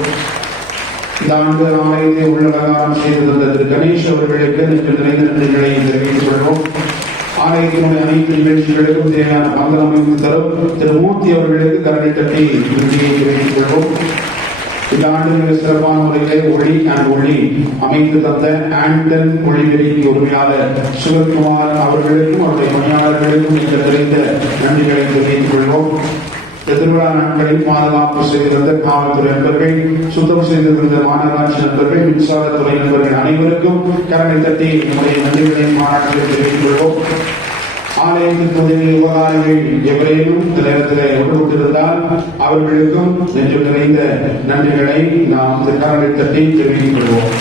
இந்த ஆண்டு ஆலயத்தை உள்ளடகாரம் செய்து தந்த திரு கணேஷ் அவர்களுக்கு நெஞ்சம் நிறைந்த நன்றிகளை தெரிவித்துக் கொள்வோம். ஆலயத்தினுடைய அனைத்து நிகழ்ச்சிகளுக்கும் தேவையான பங்கு அமைத்து தரும் திரு மூர்த்தி அவர்களுக்கு கடலை தட்டி நன்றியை தெரிவித்துக் கொள்வோம். இந்த ஆண்டு சிறப்பான முறையிலே ஒளி அமைத்து தந்த ஆண்டன் ஒளிவெளி உரிமையாளர் சிவகுமார் அவர்களுக்கும் அவருடைய பணியாளர்களுக்கும் இந்த நிறைந்த நன்றிகளை தெரிவித்துக் கொள்வோம். திருவிழா நாட்களில் பாதுகாப்பு செய்து தந்த காவல்துறை நண்பர்கள், சுத்தம் செய்து தந்த மாநகராட்சி நண்பர்கள், மின்சாரத்துறை நண்பர்கள் அனைவருக்கும் கடலை தட்டி நம்முடைய நன்றிகளை பாராட்டுகளை தெரிவித்துக் கொள்வோம். ஆலயத்திற்கு உதவிய உபகாரிகள் எவரேனும் இந்த நேரத்தில் ஒன்றுபட்டிருந்தால் அவர்களுக்கும் நெஞ்சம் நிறைந்த நன்றிகளை நாம் கடலை தட்டி தெரிவித்துக் கொள்வோம்.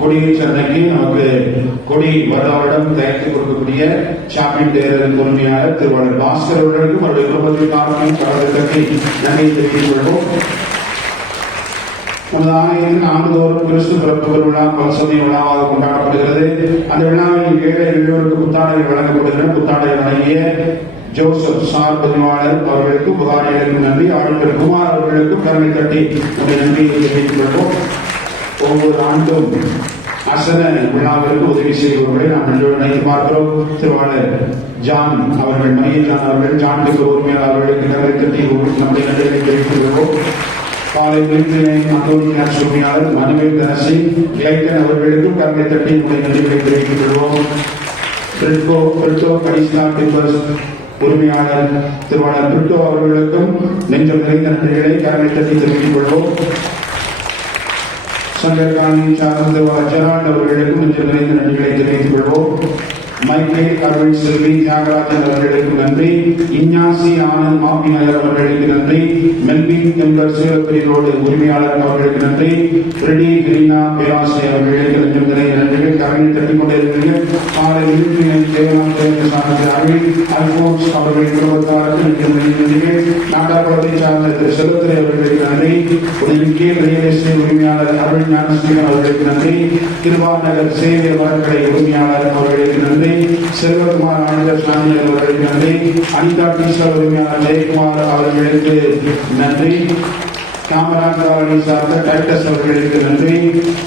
கொடியேற்ற அன்னைக்கு நமக்கு கொடி வருடம் தயாரித்து கொடுக்கக்கூடிய ஷாப்பிங் டேரர் பொறுமையாளர் திருவாளர் பாஸ்கர் அவர்களுக்கும் அவருடைய குடும்பத்திற்காகவும் கடலை தட்டி நன்றியை தெரிவித்துக் கொள்வோம். நமது ஆலயத்தில் ஆண்டுதோறும் கிறிஸ்து பிறப்பு விழா பல்சமய விழாவாக கொண்டாடப்படுகிறது. அந்த விழாவில் ஏழை எளியோருக்கு புத்தாடைகள் வழங்கப்படுகின்றன. புத்தாடைகள் வழங்கிய ஜோசப் சார் பதிவாளர் அவர்களுக்கும் புகாரிகளுக்கும் நன்றி. ஆளுநர் குமார் அவர்களுக்கும் கடலை தட்டி நன்றியை தெரிவித்துக் கொள்வோம். ஒவ்வொரு ஆண்டும் அசன விழாவிற்கு உதவி செய்பவர்களை நாம் நன்றியோடு நினைத்து பார்க்கிறோம். திருவாளர் ஜான் அவர்கள், மரிய ஜான் அவர்கள், ஜான் உரிமையாளர் அவர்களுக்கு கடலை தட்டி நம்முடைய நன்றிகளை தெரிவித்துக் கொள்வோம். காலை அந்தோனியார் உரிமையாளர் மனுவேல் தனசி இளைஞன் அவர்களுக்கும் கடலை தட்டி நம்முடைய நன்றிகளை தெரிவித்துக் கொள்வோம். உரிமையாளர் திருவாளர் பிரிட்டோ அவர்களுக்கும் நெஞ்சம் நிறைந்த நன்றிகளை கரங்களை தட்டி தெரிவித்துக் கொள்வோம். சங்கர் காந்தி சார்ந்த திருவாளர் ஜெரால்ட் அவர்களுக்கும் நெஞ்சம் நிறைந்த நன்றிகளை தெரிவித்துக் கொள்வோம். மைக்கேல் அருள் செல்வி தியாகராஜன் அவர்களுக்கு நன்றி. இஞ்ஞாசி ஆனந்த் மாப்பி நகர் அவர்களுக்கு நன்றி. மெல்வின் எம்பர் சிவபுரி ரோடு உரிமையாளர் அவர்களுக்கு நன்றி. ரெடி கிரீனா பேராசிரியர் அவர்களுக்கு நெஞ்சம் நிறைந்த நன்றிகள். கரங்களை தட்டிக் கொண்டிருக்கிறீர்கள். காலை அல்போன்ஸ் அவர்களின் குடும்பத்தாருக்கு நெஞ்சம் நிறைந்த நன்றிகள். நாட்டாக்குளத்தை சார்ந்த திரு செல்வத்துறை அவர்களுக்கு நன்றி. கீழ் ரியல் எஸ்டேட் உரிமையாளர் அருள் ஞானஸ்ரீகன் அவர்களுக்கு நன்றி. திருவாநகர் சேவியர் வழக்கடை உரிமையாளர் அவர்களுக்கு நன்றி. செல்வகுமார் ஆனந்தர் சாமி அவர்களுக்கு நன்றி. அனிதா டீச்சர் உரிமையாளர் ஜெயக்குமார் அவர்களுக்கு நன்றி. காமராஜ் சார்ந்த டைட்டஸ் அவர்களுக்கு நன்றி.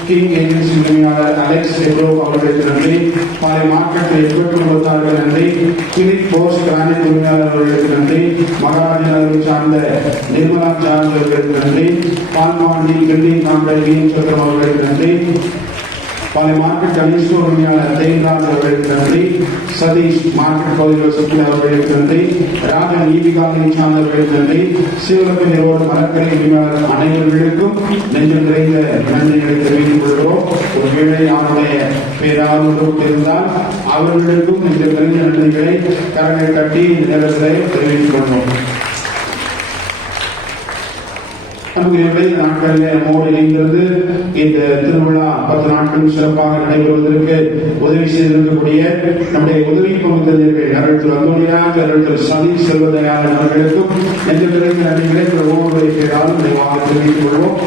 கிங் ஏஜென்சி உரிமையாளர் அலெக்ஸ் எப்ரோ அவர்களுக்கு நன்றி. பாலை மார்க்கெட் குடும்பத்தார்கள் நன்றி. பிலிப் போஸ் கிரானைட் உரிமையாளர் அவர்களுக்கு நன்றி. மகாராஜன் சார்ந்த நிர்மலா ஜார்ஜ் அவர்களுக்கு நன்றி. பால்மாண்டி பில்டிங் காம்ப்ளெக்ஸ் சத்திரம் அவர்களுக்கு நன்றி. பாலை மார்க்கெட் கணேஸ்வர் உரிமையாளர் தேன்ராஜ் அவர்களுக்கு நன்றி. சதீஷ் மார்க்கெட் பகுதிகள் சுற்றுலா அவர்களுக்கு நன்றி. ராஜன் ஈவிகாலினி சார்ந்தவர்களுக்கு நன்றி. சிவலப்பள்ளி ரோடு மரக்கரை உரிமையாளர் அனைவர்களுக்கும் நெஞ்சம் நிறைந்த நன்றிகளை தெரிவித்துக் கொள்கிறோம். ஒரு வேளை அவருடைய பேராளர்களும் இருந்தால் அவர்களுக்கும் நெஞ்சம் நிறைந்த நன்றிகளை கரங்களை கட்டி இந்த நேரத்திலே தெரிவித்துக் கொள்வோம். நமக்கு நாட்களில் நம்மோடு இணைந்தது இந்த திருவிழா 10 நாட்களும் சிறப்பாக நடைபெறுவதற்கு உதவி செய்திருக்கக்கூடிய நம்முடைய உதவி பங்குதவியர்கள் அருள் அந்தோனியார், அருள் சதி செல்வதயாளன் அவர்களுக்கும் நெஞ்சம் நிறைந்த நன்றிகளை ஒவ்வொரு பேராலும் நினைவாக தெரிவித்துக் கொள்வோம்.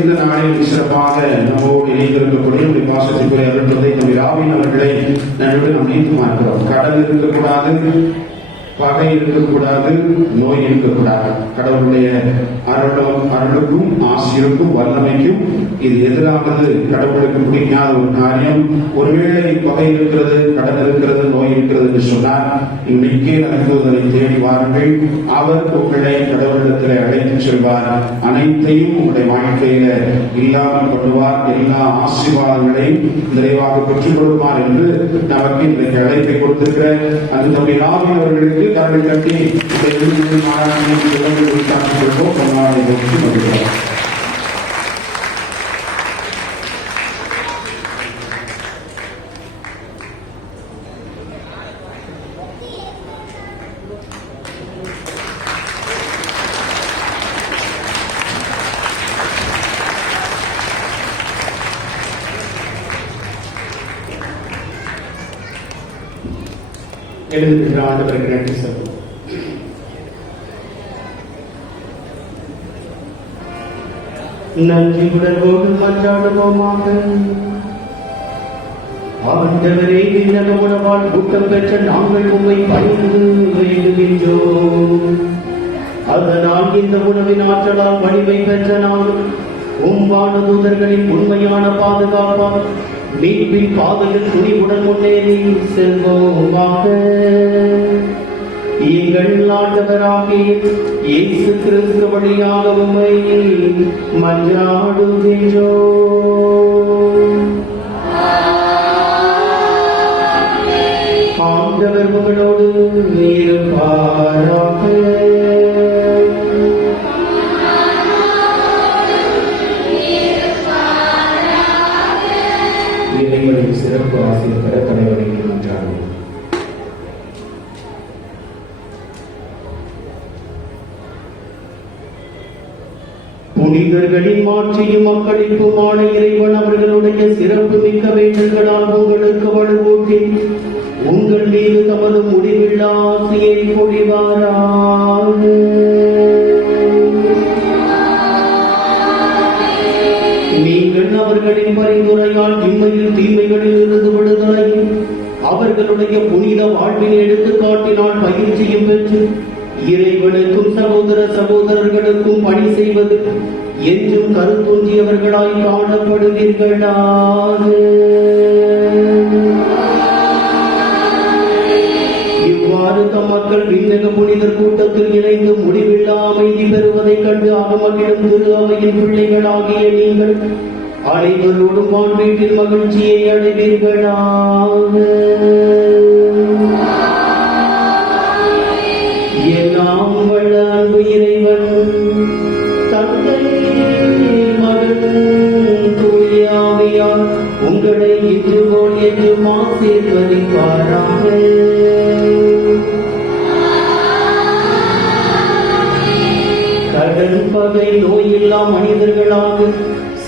இந்த நாளில் சிறப்பாக நம்மோடு இணைந்திருக்கக்கூடிய பாசத்திற்குரிய அருள்தந்தை தம்பி ராவின் அவர்களை நடுவில் நாம் நீத்து பார்க்கிறோம். கடல் இருக்கக்கூடாது, பகை இருக்கக்கூடாது, நோய் இருக்கக்கூடாது. கடவுளுடைய அருளுக்கும் ஆசிரியருக்கும் வல்லமைக்கும் இது எதிரானது. கடவுளுக்கு பிடிக்காத ஒரு காரியம். ஒருவேளை பகை இருக்கிறது, கடன் இருக்கிறது, நோய் இருக்கிறது என்று சொன்னால் இன்னைக்கே நடத்துவதை தேடி வாருங்கள். அவர் உங்களை கடவுளிடத்தில் அழைத்து செல்வார். அனைத்தையும் உங்களுடைய வாழ்க்கையில இல்லாமல் பண்ணுவார். எல்லா ஆசீர்வாதங்களையும் நிறைவாக பெற்றுக் கொடுப்பார் என்று நமக்கு இன்றைக்கு அழைப்பை கொடுத்திருக்கிற அந்த தம்பி ராவி அவர்களுக்கு கரவை கட்டி எழுதுகின்ற ஆண்டவருக்கு நன்றி சொல்லுவோம். நன்றி உணர்வோடு மன்றாடுவோமாக. ஆண்டவரே, விண்ணக உணவால் ஊட்டம் பெற்ற நாங்கள் உம்மை பணிந்து வேண்டுகின்றோம். அதனால் இந்த உணவின் ஆற்றலால் வலிமை பெற்ற நாங்கள் உம்பான தூதர்களின் உண்மையான பாதுகாப்பால் மீட்பின் பாதையில் துணிவுடன் முன்னேறி செல்வோமாக. எங்கள் ஆண்டவராகிய இயேசு கிறிஸ்து வழியாக உம்மை மன்றாடுகின்றோம். ஆண்டவர் உங்களோடு இருப்பாராக. இறைவனின் சிறப்பு ஆசிரியர் பெற தலைவரை மன்றாடுவோம். புனிதர்களின் மாட்சியும் மக்களிப்புமான இறைவன் அவர்களுடைய சிறப்பு மிக்க வேண்டல்களால் உங்களுக்கு வலுவூட்டி உங்கள் மீது தமது முடிவில்லா ஆசையை பொழிவாராக. நீங்கள் அவர்களின் பரிந்துரையால் இம்மையில் தீமைகளில் இருந்து விடுதலையும் அவர்களுடைய புனித வாழ்வின் எடுத்துக்காட்டினால் பயிற்சியும் பெற்று இறைவனுக்கும் சகோதர சகோதரர்களுக்கும் பணி செய்வது என்றும் கருத்தொன்றியவர்களாய் காணப்படுவீர்களாக. இவ்வாறு தம் மக்கள் விண்ணக புனிதர் கூட்டத்தில் இணைந்து முடிவில்லா அமைதி பெறுவதைக் கண்டு அகமகிழும் திரு அவையின் பிள்ளைகளாகிய நீங்கள் அனைவரோடும் வான்வீட்டில் மகிழ்ச்சியை அடைவீர்களாக. எல்லாம் வல்ல அன்பு இறைவன் தந்தை மகன் தூய ஆவியார் உங்களை இன்று போல் என்று ஆசீர்வதிப்பாராக. கடன் பகை நோயில்லா மனிதர்களாக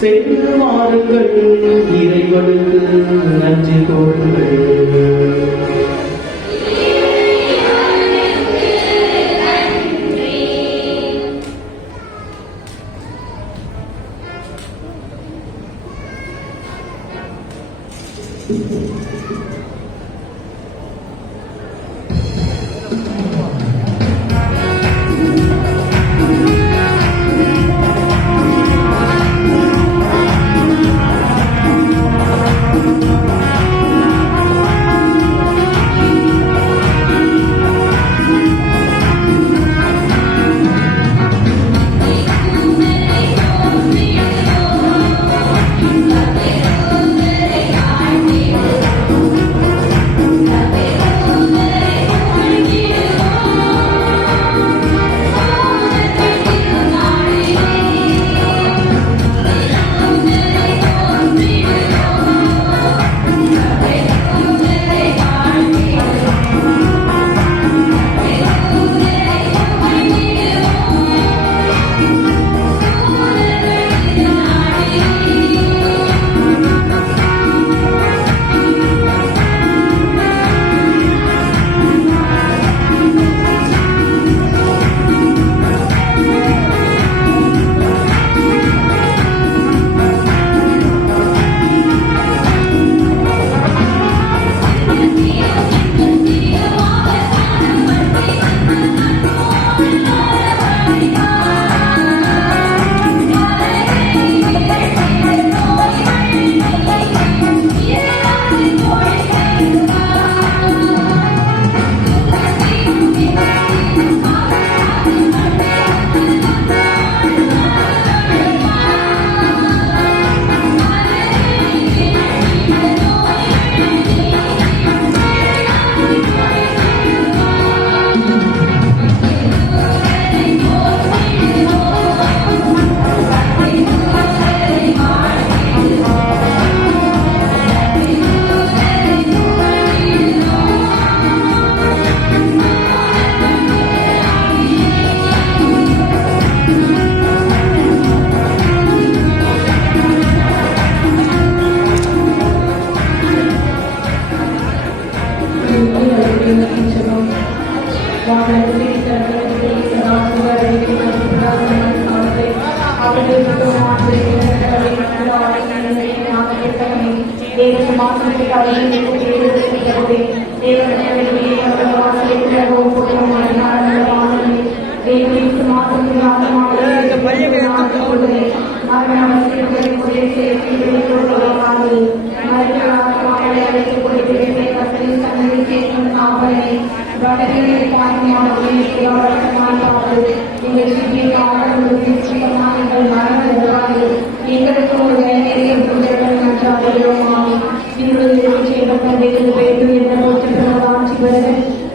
சென்று வாருங்கள், இறைவனுக்கு நன்றி கூறுங்கள்.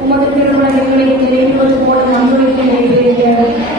உமது திருமணங்களை நிறைவேற்றுவது போல நம்பிக்கை நிறைவேற்ற